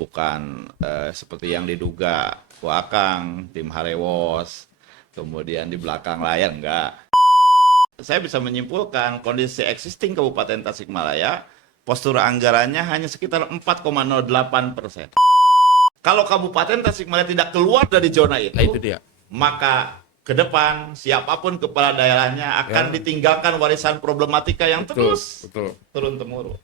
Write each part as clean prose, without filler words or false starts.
bukan seperti yang diduga Wakang, tim Harewos, kemudian di belakang layar enggak. Saya bisa menyimpulkan kondisi existing Kabupaten Tasikmalaya, postur anggarannya hanya sekitar 4,08%. Kalau Kabupaten Tasikmalaya tidak keluar dari zona Nah itu itu, dia. maka ke depan siapapun kepala daerahnya akan Ya. ditinggalkan warisan problematika yang Betul, terus betul. turun-temurun.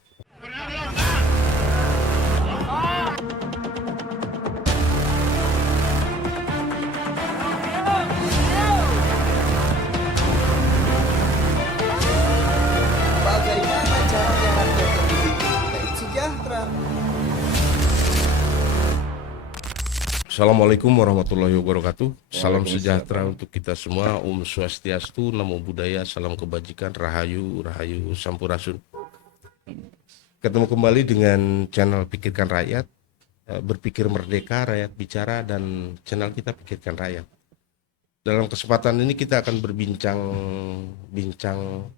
Bagaimana caranya rakyat lebih hidup sejahtera? Assalamualaikum warahmatullahi wabarakatuh. Salam Waalaikumsalam. sejahtera untuk kita semua. Swastiastu, Namo Buddhaya, salam kebajikan, Rahayu, Rahayu, Sampurasun. Ketemu kembali dengan channel Pikirkan Rakyat, berpikir merdeka, rakyat bicara, dan channel kita Pikirkan Rakyat. Dalam kesempatan ini kita akan berbincang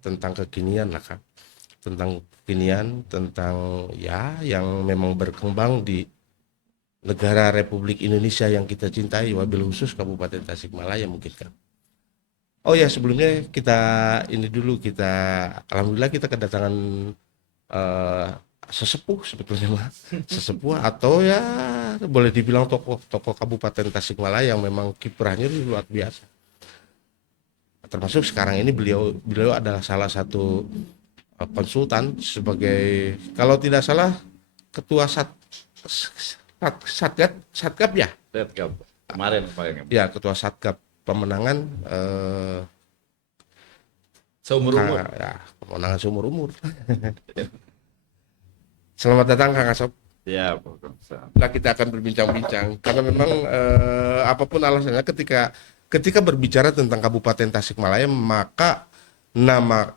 tentang kekinian lah Kak. Tentang kekinian, tentang ya yang memang berkembang di negara Republik Indonesia yang kita cintai, wabil khusus Kabupaten Tasikmalaya mungkin kan. Oh ya, sebelumnya kita ini dulu, alhamdulillah kita kedatangan eh, sesepuh sebetulnya mah. Sesepuh atau ya boleh dibilang tokoh Kabupaten Tasikmalaya yang memang kiprahnya luar biasa. Termasuk sekarang ini beliau adalah salah satu konsultan sebagai, kalau tidak salah, ketua Satgap ya. Lihat kemarin Ya, ketua Satgap pemenangan seumur umur. ya, pemenangan seumur umur. Selamat datang Kang Asop. Ya, Nah, kita akan berbincang-bincang karena memang apapun alasannya, ketika berbicara tentang Kabupaten Tasikmalaya, maka nama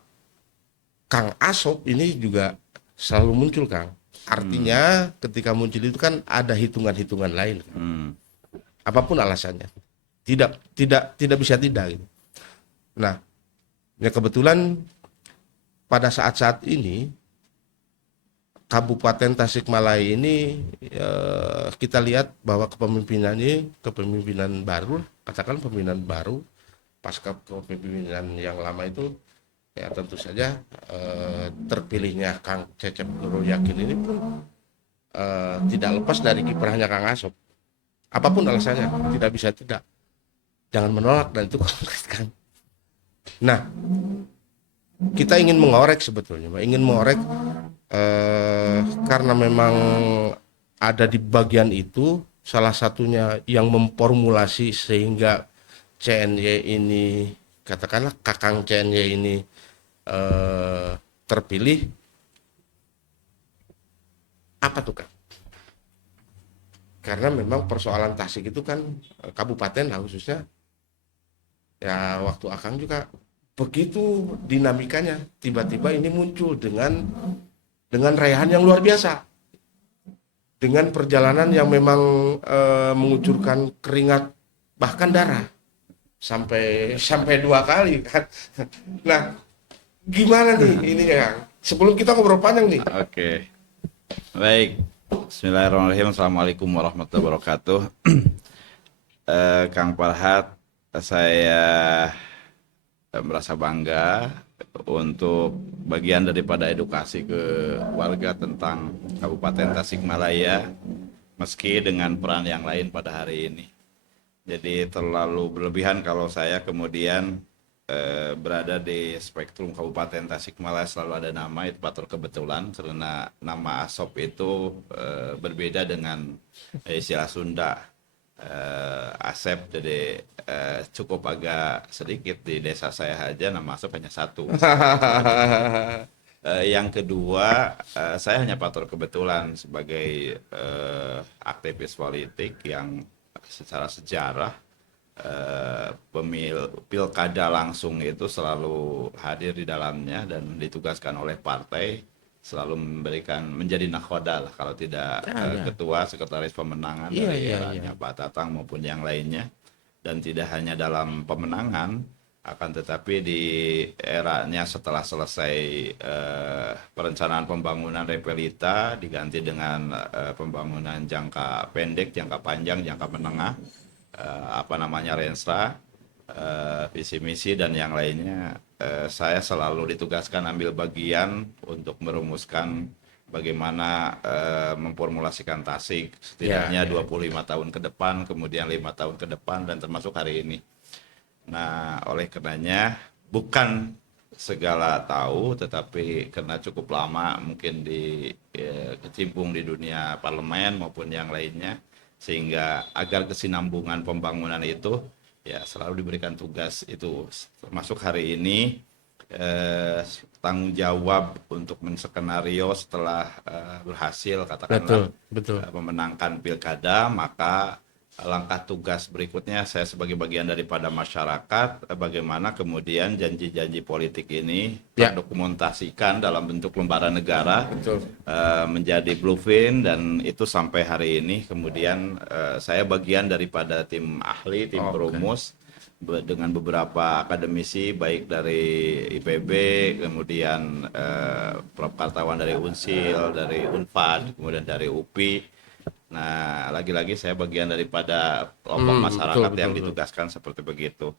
Kang Asop ini juga selalu muncul, Kang. Artinya ketika muncul itu kan ada hitungan-hitungan lain. Apapun alasannya. Tidak bisa tidak gitu. Nah, ya kebetulan pada saat-saat ini Kabupaten Tasikmalaya ini kita lihat bahwa kepemimpinan baru, katakan pemimpinan baru pasca kepemimpinan yang lama itu, ya tentu saja terpilihnya Kang Cecep Nurul Yakin ini pun tidak lepas dari kiprahnya Kang Asop. Apapun alasannya, tidak bisa tidak. Jangan menolak, dan itu konkret kan. Nah, kita ingin mengorek sebetulnya, karena memang ada di bagian itu, salah satunya yang memformulasi sehingga CNY ini, katakanlah Kakang CNY ini terpilih. Apa tuh Kang? Karena memang persoalan Tasik itu kan kabupaten lah khususnya, ya waktu Akang juga begitu dinamikanya, tiba-tiba ini muncul dengan raihan yang luar biasa, dengan perjalanan yang memang mengucurkan keringat bahkan darah sampai 2 kali kan. Nah, gimana nih ini ya? Sebelum kita ngobrol panjang nih. Oke. Baik. Bismillahirrahmanirrahim. Assalamualaikum warahmatullahi wabarakatuh. Kang Farhat, saya merasa bangga untuk bagian daripada edukasi ke warga tentang Kabupaten Tasikmalaya, meski dengan peran yang lain pada hari ini. Jadi terlalu berlebihan kalau saya kemudian berada di spektrum Kabupaten Tasikmalaya selalu ada nama, itu patut kebetulan karena nama Asop itu berbeda dengan istilah Sunda. Asep, jadi cukup agak sedikit. Di desa saya aja nama Asep hanya satu. Yang kedua, saya hanya patut kebetulan sebagai aktivis politik yang secara sejarah pilkada langsung itu selalu hadir di dalamnya dan ditugaskan oleh partai, selalu menjadi nakhoda lah, kalau tidak ketua sekretaris pemenangan dari eranya Pak Tatang maupun yang lainnya. Dan tidak hanya dalam pemenangan, Akan tetapi di eranya setelah selesai perencanaan pembangunan Repelita diganti dengan pembangunan jangka pendek, jangka panjang, jangka menengah, Renstra, visi misi dan yang lainnya. Saya selalu ditugaskan ambil bagian untuk merumuskan bagaimana memformulasikan Tasik setidaknya 25 tahun ke depan, kemudian 5 tahun ke depan dan termasuk hari ini. Nah, oleh karenanya bukan segala tahu, tetapi karena cukup lama mungkin kecimpung di dunia parlemen maupun yang lainnya, sehingga agar kesinambungan pembangunan itu ya selalu diberikan tugas itu, termasuk hari ini tanggung jawab untuk menskenario setelah berhasil katakanlah memenangkan pilkada, maka langkah tugas berikutnya saya sebagai bagian daripada masyarakat, bagaimana kemudian janji-janji politik ini terdokumentasikan dalam bentuk lembaran negara, menjadi blueprint, dan itu sampai hari ini. Kemudian saya bagian daripada tim ahli, tim perumus dengan beberapa akademisi baik dari IPB, kemudian Prof. Kartawan dari Unsil, dari Unpad, kemudian dari UPI. Nah, lagi-lagi saya bagian daripada kelompok masyarakat yang ditugaskan seperti begitu.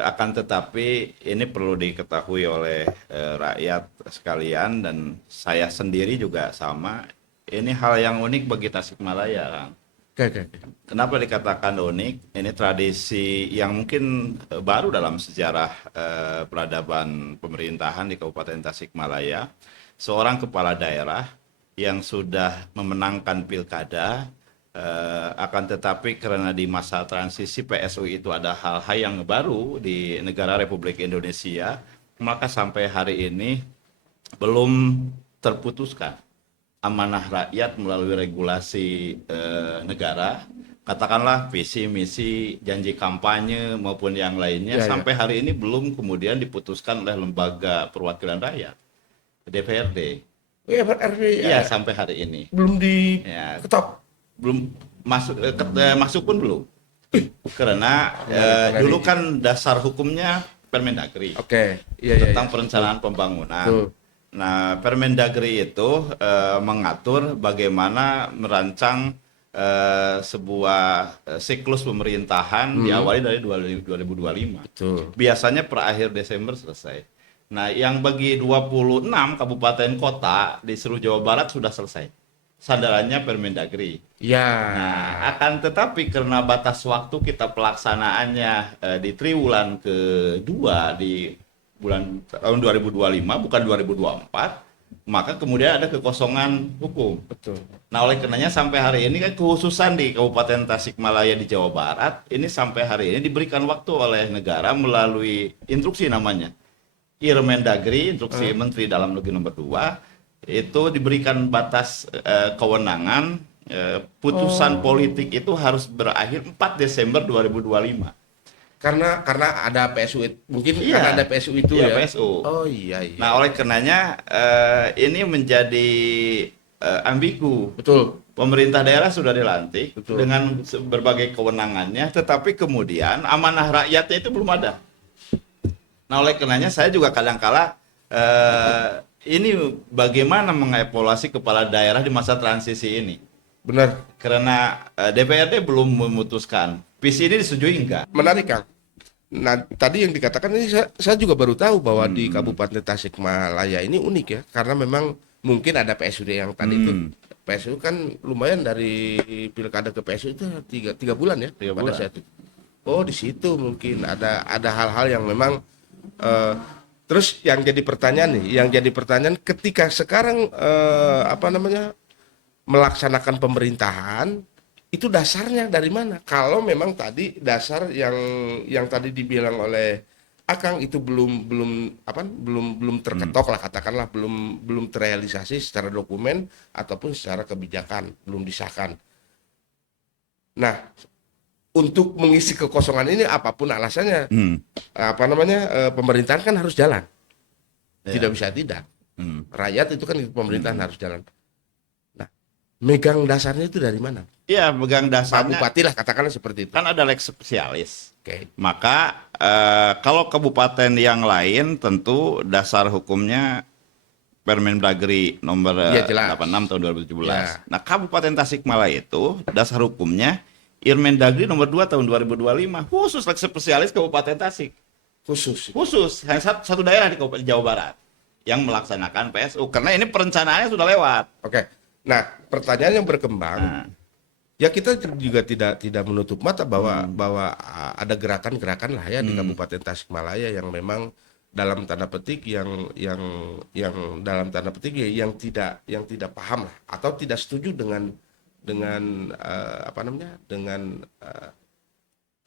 Akan tetapi ini perlu diketahui oleh rakyat sekalian dan saya sendiri juga sama. Ini hal yang unik bagi Tasikmalaya, Kang. Kenapa dikatakan unik? Ini tradisi yang mungkin baru dalam sejarah peradaban pemerintahan di Kabupaten Tasikmalaya. Seorang kepala daerah yang sudah memenangkan pilkada, akan tetapi karena di masa transisi PSU itu ada hal-hal yang baru di negara Republik Indonesia, maka sampai hari ini belum terputuskan amanah rakyat melalui regulasi negara, katakanlah visi misi, janji kampanye maupun yang lainnya, sampai hari ini belum kemudian diputuskan oleh lembaga perwakilan rakyat, DPRD. Iya, sampai hari ini belum diketok, belum masuk pun belum, karena dulu kan dasar hukumnya Permendagri tentang perencanaan pembangunan. Nah, Permendagri itu mengatur bagaimana merancang sebuah siklus pemerintahan diawali dari 2025. Biasanya per akhir Desember selesai. Nah, yang bagi 26 kabupaten kota di seluruh Jawa Barat sudah selesai. Sandarannya Permendagri. Nah, akan tetapi karena batas waktu kita pelaksanaannya di triwulan kedua di bulan tahun 2025 bukan 2024, maka kemudian ada kekosongan hukum. Nah, oleh karenanya sampai hari ini kan kekhususan di Kabupaten Tasikmalaya di Jawa Barat ini sampai hari ini diberikan waktu oleh negara melalui instruksi namanya Permendagri, instruksi Menteri Dalam Negeri nomor 2, itu diberikan batas kewenangan putusan politik itu harus berakhir 4 Desember 2025. Karena ada PSU, mungkin karena ada PSU itu PSU. Nah, oleh karenanya ini menjadi ambigu. Pemerintah daerah sudah dilantik dengan berbagai kewenangannya, tetapi kemudian amanah rakyatnya itu belum ada. Nah, oleh karenanya saya juga kadang-kala ini bagaimana mengevaluasi kepala daerah di masa transisi ini. Benar. Karena DPRD belum memutuskan. Visi ini disetujui enggak? Menarik, Kang. Nah, tadi yang dikatakan ini saya juga baru tahu bahwa di Kabupaten Tasikmalaya ini unik ya, karena memang mungkin ada PSUD yang tadi itu. PSU kan lumayan dari pilkada ke PSU itu tiga bulan ya, 3 bulan. Pada saat itu. Oh, di situ mungkin ada hal-hal yang memang terus yang jadi pertanyaan ketika sekarang melaksanakan pemerintahan itu dasarnya dari mana? Kalau memang tadi dasar yang tadi dibilang oleh Akang itu belum terketok lah, katakanlah belum terrealisasi secara dokumen ataupun secara kebijakan, belum disahkan. Nah, untuk mengisi kekosongan ini apapun alasannya, pemerintahan kan harus jalan, tidak bisa tidak. Rakyat itu kan pemerintahan harus jalan. Nah, megang dasarnya itu dari mana? Iya, megang dasarnya. Pak Bupati lah katakanlah seperti itu. Kan ada lex spesialis. Oke. Maka kalau kabupaten yang lain tentu dasar hukumnya Permendagri nomor Iya, jelas. 86 tahun 2017. Ya. Nah, Kabupaten Tasikmalaya itu dasar hukumnya Irmendagri nomor 2 tahun 2025 khusus lex spesialis Kabupaten Tasik. Khusus. Khusus hanya satu daerah di Kabupaten Jawa Barat yang melaksanakan PSU karena ini perencanaannya sudah lewat. Oke. Nah, pertanyaan yang berkembang, Nah, ya kita juga tidak menutup mata bahwa ada gerakan-gerakan lah ya di Kabupaten Tasikmalaya yang memang dalam tanda petik yang dalam tanda petik ya, yang tidak paham lah atau tidak setuju dengan apa namanya dengan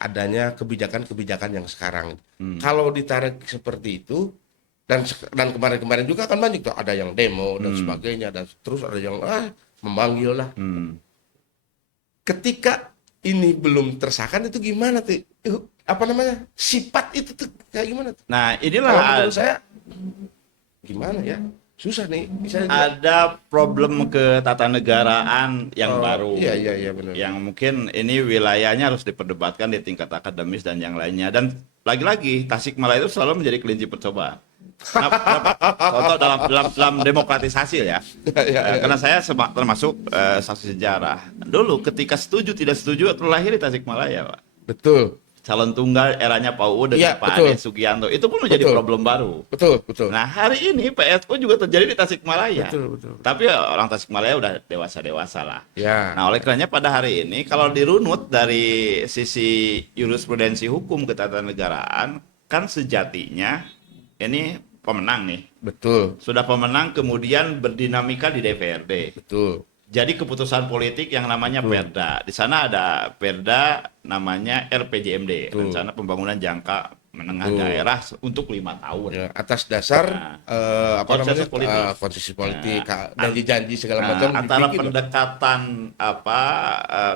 adanya kebijakan-kebijakan yang sekarang. Kalau ditarik seperti itu dan kemarin-kemarin juga kan banyak tuh ada yang demo dan sebagainya dan terus ada yang memanggil lah. Ketika ini belum tersahkan itu gimana tuh? Apa namanya? Sifat itu tuh kayak gimana tuh? nah Kalau inilah menurut saya gimana ya? Susah nih. Bisa ada problem ketatanegaraan yang baru. Iya benar. Yang mungkin ini wilayahnya harus diperdebatkan di tingkat akademis dan yang lainnya. Dan lagi-lagi Tasikmalaya itu selalu menjadi kelinci percobaan. Contoh dalam demokratisasi ya. Karena saya termasuk saksi sejarah. Dulu ketika setuju tidak setuju terlahir di Tasikmalaya, Pak. Betul. Calon tunggal eranya Pak UU dengan Iya, Pak betul. Ade Sugianto itu pun menjadi Betul. problem baru. Betul. Nah, hari ini PSU juga terjadi di Tasikmalaya. Betul. Tapi orang Tasikmalaya udah dewasa-dewasa lah. Ya. Nah, oleh karenanya pada hari ini kalau dirunut dari sisi jurisprudensi hukum ketatanegaraan, kan sejatinya ini pemenang nih. Betul. Sudah pemenang kemudian berdinamika di DPRD. Betul. Jadi keputusan politik yang namanya Perda. Di sana ada Perda namanya RPJMD, Betul. Rencana Pembangunan Jangka Menengah Betul. Daerah untuk 5 tahun. Ya, atas dasar apa konsensus namanya? politik. Konsensus politik, janji-janji segala macam Antara dibikin. pendekatan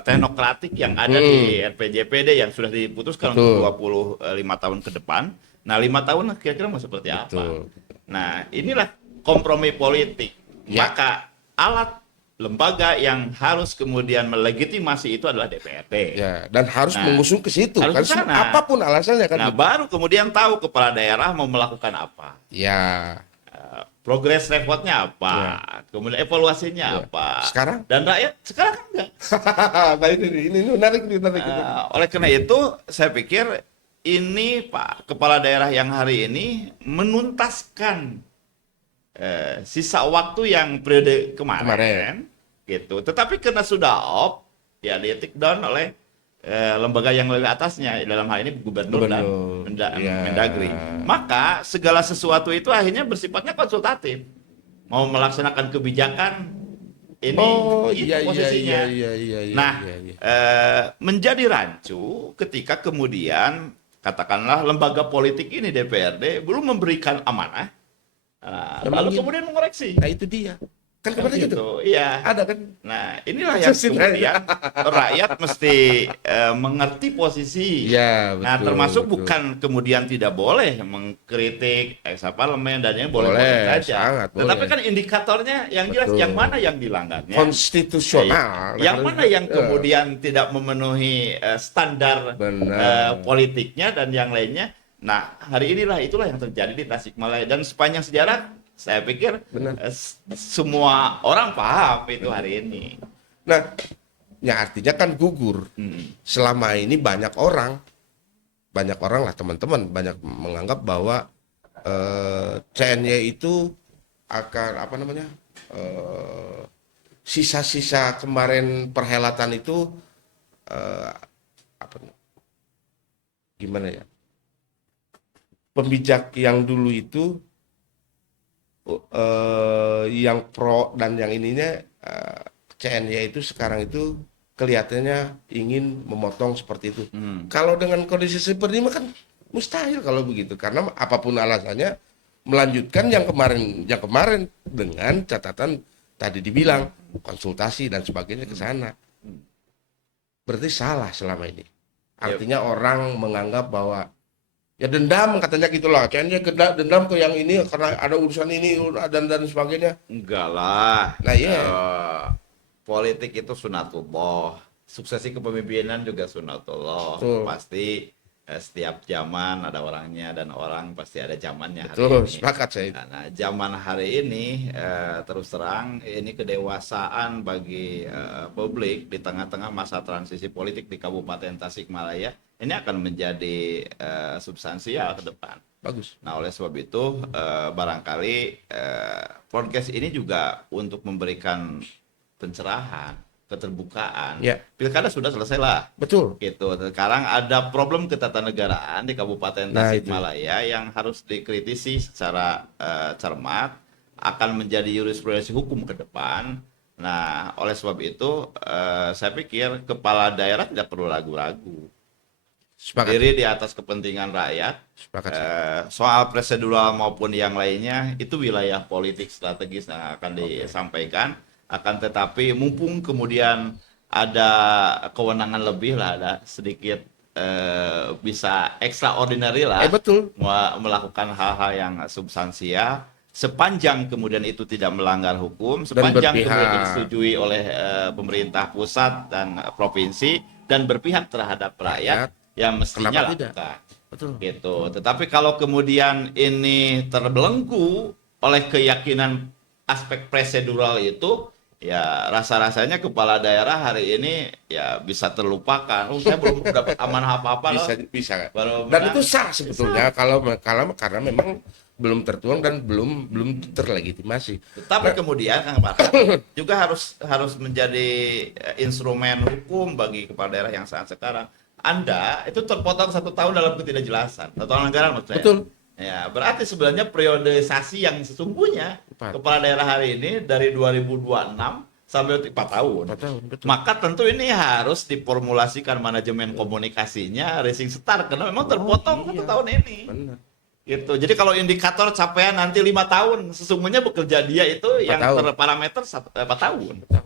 teknokratik yang ada di RPJPD yang sudah diputuskan Betul. untuk 25 tahun ke depan. Nah, 5 tahun kira-kira mau seperti apa? Betul. Nah, inilah kompromi politik. Ya. Maka alat lembaga yang harus kemudian melegitimasi itu adalah DPRD. Ya, dan harus Nah, mengusung ke situ harus kan ke sana. apapun alasannya kan. Nah, baru kemudian tahu kepala daerah mau melakukan apa. Ya. Progress reportnya apa, kemudian evaluasinya apa. Sekarang? Dan rakyat sekarang kan enggak. Nah, ini menarik. Oleh karena itu, saya pikir ini Pak Kepala Daerah yang hari ini menuntaskan sisa waktu yang periode kemarin. Gitu. Tetapi karena sudah off, ya di take down oleh lembaga yang lebih atasnya, dalam hal ini gubernur dan Mendagri. Maka segala sesuatu itu akhirnya bersifatnya konsultatif. Mau melaksanakan kebijakan ini posisinya. Nah, menjadi rancu ketika kemudian katakanlah lembaga politik ini DPRD belum memberikan amanah, lalu kemudian mengoreksi. Nah, itu dia. Kan kemarin gitu. Iya. Ada kan. Nah, inilah yang kemudian rakyat mesti mengerti posisi. Ya, betul, nah, termasuk betul. bukan kemudian tidak boleh mengkritik parlemen dan ini boleh saja. Sangat Tetapi boleh. kan indikatornya yang jelas Betul. yang mana yang dilanggarnya. Konstitusional. Yang mana yang kemudian tidak memenuhi standar politiknya dan yang lainnya. Nah, hari inilah itulah yang terjadi di Tasikmalaya dan sepanjang sejarah saya pikir semua orang paham itu hari ini. Nah, ya artinya kan gugur. Selama ini banyak orang lah teman-teman banyak menganggap bahwa CNY itu akan apa namanya sisa-sisa kemarin perhelatan itu gimana ya? Pembijak yang dulu itu yang pro dan yang ininya CNY itu sekarang itu kelihatannya ingin memotong seperti itu. Kalau dengan kondisi seperti ini kan mustahil kalau begitu karena apapun alasannya melanjutkan yang kemarin dengan catatan tadi dibilang konsultasi dan sebagainya ke sana. Berarti salah selama ini. Artinya orang menganggap bahwa ya dendam katanya gitulah, kayaknya dendam ke yang ini karena ada urusan ini dan sebagainya. Enggak lah. Nah iya. Politik itu sunatullah. Suksesi kepemimpinan juga sunatullah. Betul. Pasti setiap zaman ada orangnya dan orang pasti ada zamannya hari Betul, ini. sepakat saya. Nah, zaman hari ini terus terang ini kedewasaan bagi publik di tengah-tengah masa transisi politik di Kabupaten Tasikmalaya ini akan menjadi substansial ke depan. Bagus. Nah, oleh sebab itu barangkali podcast ini juga untuk memberikan pencerahan, keterbukaan. Ya. Pilkada sudah selesai lah. Betul. Gitu. Sekarang ada problem ketatanegaraan di Kabupaten Nah, Tasikmalaya yang harus dikritisi secara cermat, akan menjadi jurisprudensi hukum ke depan. Nah, oleh sebab itu saya pikir kepala daerah tidak perlu ragu-ragu. Sepakat. Diri di atas kepentingan rakyat. Sepakat. Soal prosedural maupun yang lainnya itu wilayah politik strategis yang akan disampaikan. Akan tetapi mumpung kemudian ada kewenangan lebih lah, ada sedikit bisa extraordinary lah Betul. melakukan hal-hal yang substansial sepanjang kemudian itu tidak melanggar hukum, sepanjang berpihak. kemudian disetujui oleh pemerintah pusat dan provinsi dan berpihak terhadap rakyat yang mestinya Kenapa tidak? lakukan. Betul. Gitu. Tetapi kalau kemudian ini terbelenggu oleh keyakinan aspek prosedural itu, ya rasa-rasanya kepala daerah hari ini ya bisa terlupakan. Saya belum dapat amanah apa-apa loh. Bisa. Baru Dan menang. itu sah sebetulnya kalau karena memang belum tertuang dan belum terlegitimasi. Tapi kemudian Kang Farhan juga harus menjadi instrumen hukum bagi kepala daerah yang saat sekarang. Anda itu terpotong 1 tahun dalam ketidakjelasan. 1 tahun anggaran maksudnya. Betul. Ya, berarti sebenarnya periodisasi yang sesungguhnya Empat. kepala daerah hari ini dari 2026 sampai 4 tahun. 4 tahun, betul. Maka tentu ini harus diformulasikan manajemen komunikasinya racing start karena memang terpotong 1 tahun ini. Benar. Gitu. Jadi kalau indikator capaian nanti 5 tahun, sesungguhnya bekerja dia itu yang tahun. terparameter 4 tahun. Betul.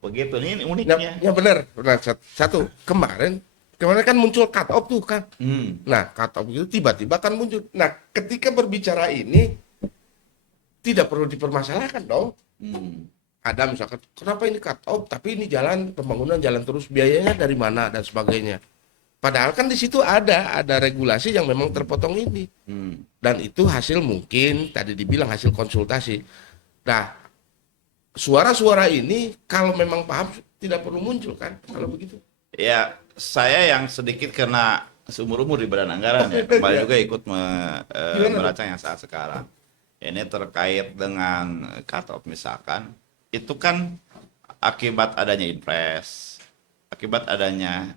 Begitu ini Ya, uniknya. ya benar. Satu, kemarin kan muncul cut off tuh kan. Nah, cut off itu tiba-tiba kan muncul. Nah, ketika berbicara ini tidak perlu dipermasalahkan dong. Ada misalkan, kenapa ini cut off, tapi ini jalan pembangunan jalan terus, biayanya dari mana dan sebagainya. Padahal kan di situ ada regulasi yang memang terpotong ini. Dan itu hasil mungkin tadi dibilang hasil konsultasi. Nah, suara-suara ini kalau memang paham tidak perlu muncul kan kalau begitu. Ya, saya yang sedikit kena seumur-umur di Badan Anggaran ya, kembali juga ikut meraca yang saat sekarang. Ini terkait dengan cut off misalkan, itu kan akibat adanya impres, akibat adanya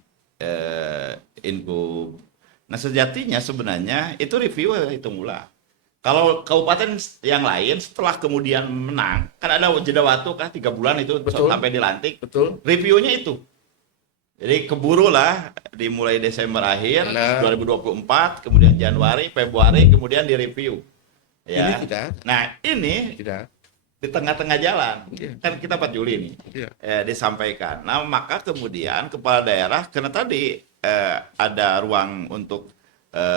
Ingup. Nah, sejatinya sebenarnya itu review hitung ulang. Kalau kabupaten yang lain setelah kemudian menang, kan ada jeda waktu kan 3 bulan itu Betul. sampai dilantik. Betul. Reviewnya itu. Jadi keburu lah dimulai Desember akhir Nah. 2024, kemudian Januari, Februari, kemudian direview. Ya. Ini tidak. Nah, ini Tidak. di tengah-tengah jalan. Iya. Kan kita 4 Juli nih. Iya. Disampaikan. Nah, maka kemudian kepala daerah karena tadi ada ruang untuk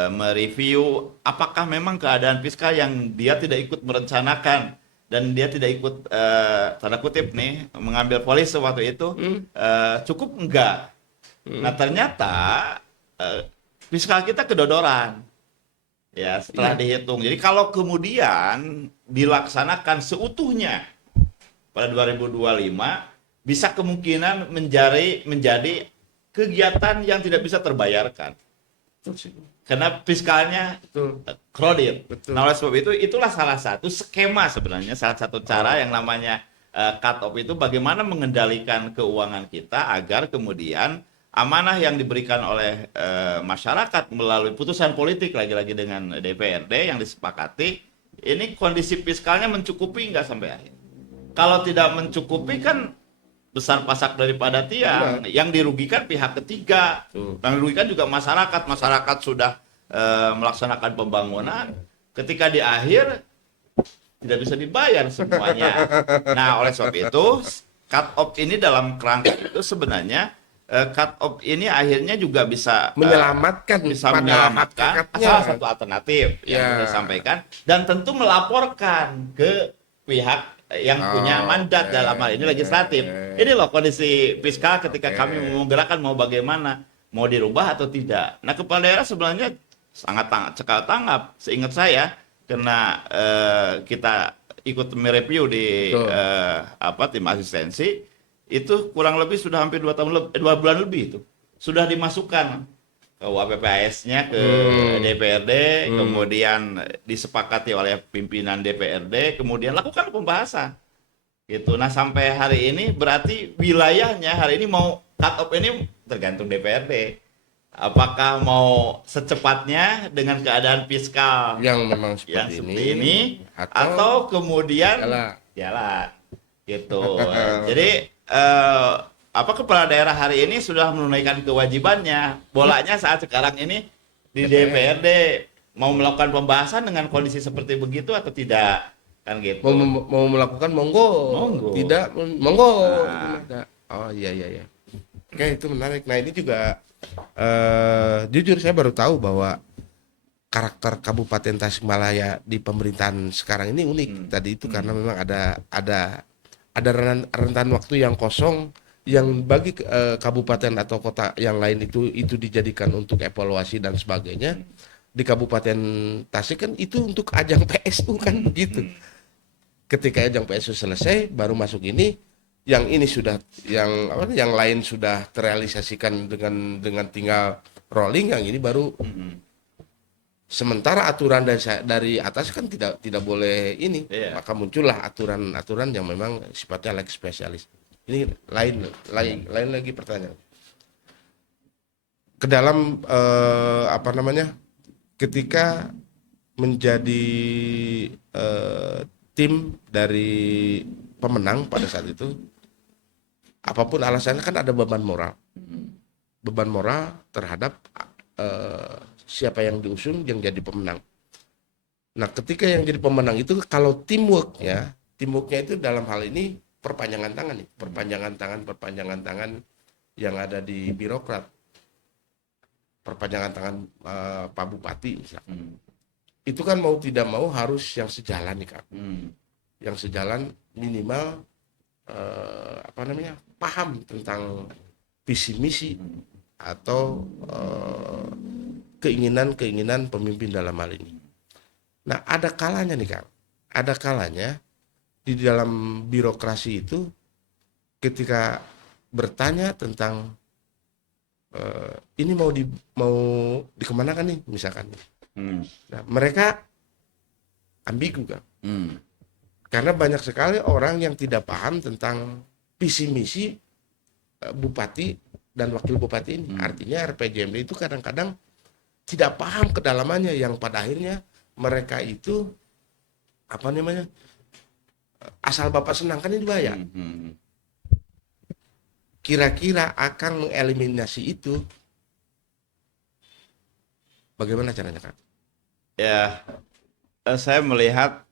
mereview apakah memang keadaan fiskal yang dia tidak ikut merencanakan dan dia tidak ikut tanda kutip nih mengambil polisi waktu itu cukup enggak. Nah, ternyata fiskal kita kedodoran. Ya, setelah dihitung. Jadi kalau kemudian dilaksanakan seutuhnya pada 2025 bisa kemungkinan menjadi kegiatan yang tidak bisa terbayarkan. Karena fiskalnya kredit. Betul. Nah, oleh sebab itu itulah salah satu skema sebenarnya, salah satu cara yang namanya cut off itu bagaimana mengendalikan keuangan kita agar kemudian amanah yang diberikan oleh masyarakat melalui putusan politik lagi-lagi dengan DPRD yang disepakati ini kondisi fiskalnya mencukupi nggak sampai akhir. Kalau tidak mencukupi kan besar pasak daripada tiang, yang dirugikan pihak ketiga, yang dirugikan juga masyarakat. Masyarakat sudah melaksanakan pembangunan, ketika di akhir tidak bisa dibayar semuanya. Nah, oleh sebab itu cut off ini dalam kerangka itu sebenarnya cut off ini akhirnya juga bisa Menyelamatkan bisa pada menyelamatkan hakikatnya. salah satu alternatif yang Ya. disampaikan dan tentu melaporkan ke pihak yang punya mandat dalam hal ini legislatif. Ini loh kondisi fiskal ketika kami menggerakkan mau bagaimana, mau dirubah atau tidak. Nah, kepala daerah sebenarnya sangat cekal tanggap, seingat saya, karena kita ikut mereview di Betul. tim asistensi, itu kurang lebih sudah hampir 2 bulan lebih itu sudah dimasukkan ke WPPAS-nya ke DPRD, kemudian disepakati oleh pimpinan DPRD, kemudian lakukan pembahasan gitu. Nah, sampai hari ini berarti wilayahnya hari ini mau cut off ini tergantung DPRD. Apakah mau secepatnya dengan keadaan fiskal Yang memang yang seperti seperti ini, ini atau kemudian jalan gitu. Jadi kepala daerah hari ini sudah menunaikan kewajibannya. Bolanya saat sekarang ini di DPRD mau melakukan pembahasan dengan kondisi seperti begitu atau tidak, kan gitu. mau melakukan monggo, Monggo. tidak monggo. Nah. Itu ada. Oh iya. Oke, itu menarik. Nah ini juga jujur saya baru tahu bahwa karakter Kabupaten Tasikmalaya di pemerintahan sekarang ini unik. Tadi itu karena memang ada rentan waktu yang kosong yang bagi kabupaten atau kota yang lain itu dijadikan untuk evaluasi dan sebagainya. Di Kabupaten Tasik kan itu untuk ajang PSU kan begitu. Ketika ajang PSU selesai baru masuk ini, yang ini sudah yang lain sudah terrealisasikan dengan tinggal rolling, yang ini baru. Sementara aturan dari atas kan tidak boleh ini, maka muncullah aturan yang memang sifatnya lagi spesialis. Ini lain lagi pertanyaan. Ke dalam ketika menjadi tim dari pemenang pada saat itu, apapun alasannya kan ada beban moral terhadap siapa yang diusung yang jadi pemenang. Nah, ketika yang jadi pemenang itu kalau teamworknya itu dalam hal ini perpanjangan tangan yang ada di birokrat, perpanjangan tangan Pak Bupati misalnya. Itu kan mau tidak mau harus yang sejalan nih Kak. Yang sejalan minimal paham tentang visi misi atau keinginan pemimpin dalam hal ini. Nah, ada kalanya nih Kang, di dalam birokrasi itu ketika bertanya tentang ini mau dikemanakan nih misalkan. Nah, mereka ambigu Kang. Karena banyak sekali orang yang tidak paham tentang visi misi bupati dan wakil bupati ini. Artinya RPJMD itu kadang-kadang tidak paham kedalamannya, yang pada akhirnya mereka itu asal Bapak senangkan ini dibayar. Kira-kira akan mengeliminasi itu bagaimana caranya Kak? Ya, saya melihat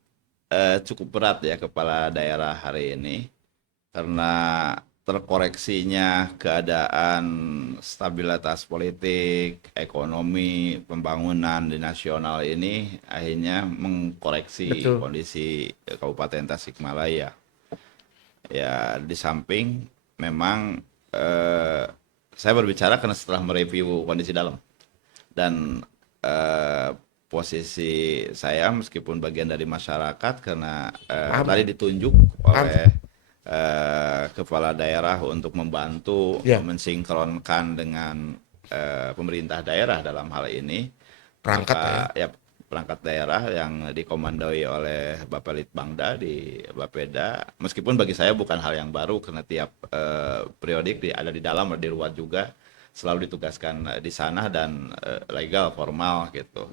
cukup berat ya kepala daerah hari ini karena terkoreksinya keadaan stabilitas politik, ekonomi, pembangunan di nasional ini akhirnya mengkoreksi kondisi Kabupaten Tasikmalaya. Ya, di samping memang saya berbicara karena setelah mereview kondisi dalam dan posisi saya meskipun bagian dari masyarakat karena tadi ditunjuk oleh kepala daerah untuk membantu mensinkronkan dengan pemerintah daerah dalam hal ini perangkat daerah yang dikomandoi oleh Bapak Litbangda di Bapeda, meskipun bagi saya bukan hal yang baru karena tiap periodik ada di dalam ada di luar juga selalu ditugaskan di sana dan legal formal gitu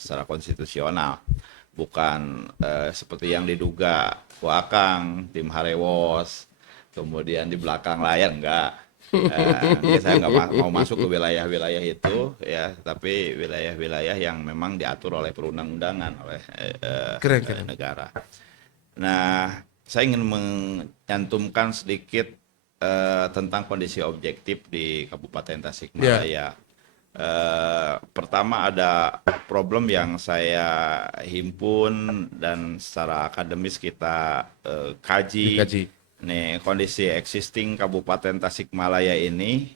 secara konstitusional. Bukan seperti yang diduga Wakang, tim Harewos, kemudian di belakang layar enggak. Saya nggak mau masuk ke wilayah-wilayah itu ya, tapi wilayah-wilayah yang memang diatur oleh perundang-undangan oleh negara. Nah, saya ingin menyantumkan sedikit tentang kondisi objektif di Kabupaten Tasikmalaya. Pertama ada problem yang saya himpun dan secara akademis kita kaji. Nih, kondisi existing Kabupaten Tasikmalaya ini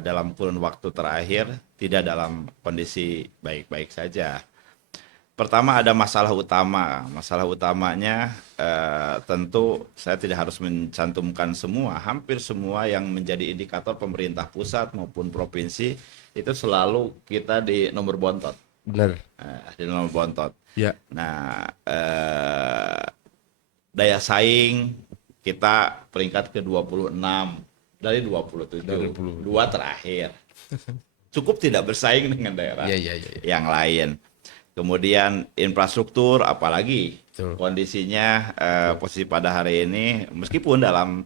dalam kurun waktu terakhir tidak dalam kondisi baik-baik saja. Pertama ada masalah utama. Masalah utamanya tentu saya tidak harus mencantumkan semua. Hampir semua yang menjadi indikator pemerintah pusat maupun provinsi itu selalu kita di nomor bontot. Benar. Di nomor bontot. Ya. Nah, daya saing kita peringkat ke-26 dari 27. Dari 20. Dua terakhir. Cukup tidak bersaing dengan daerah Iya. yang lain. Kemudian infrastruktur, apalagi Betul. kondisinya posisi pada hari ini, meskipun dalam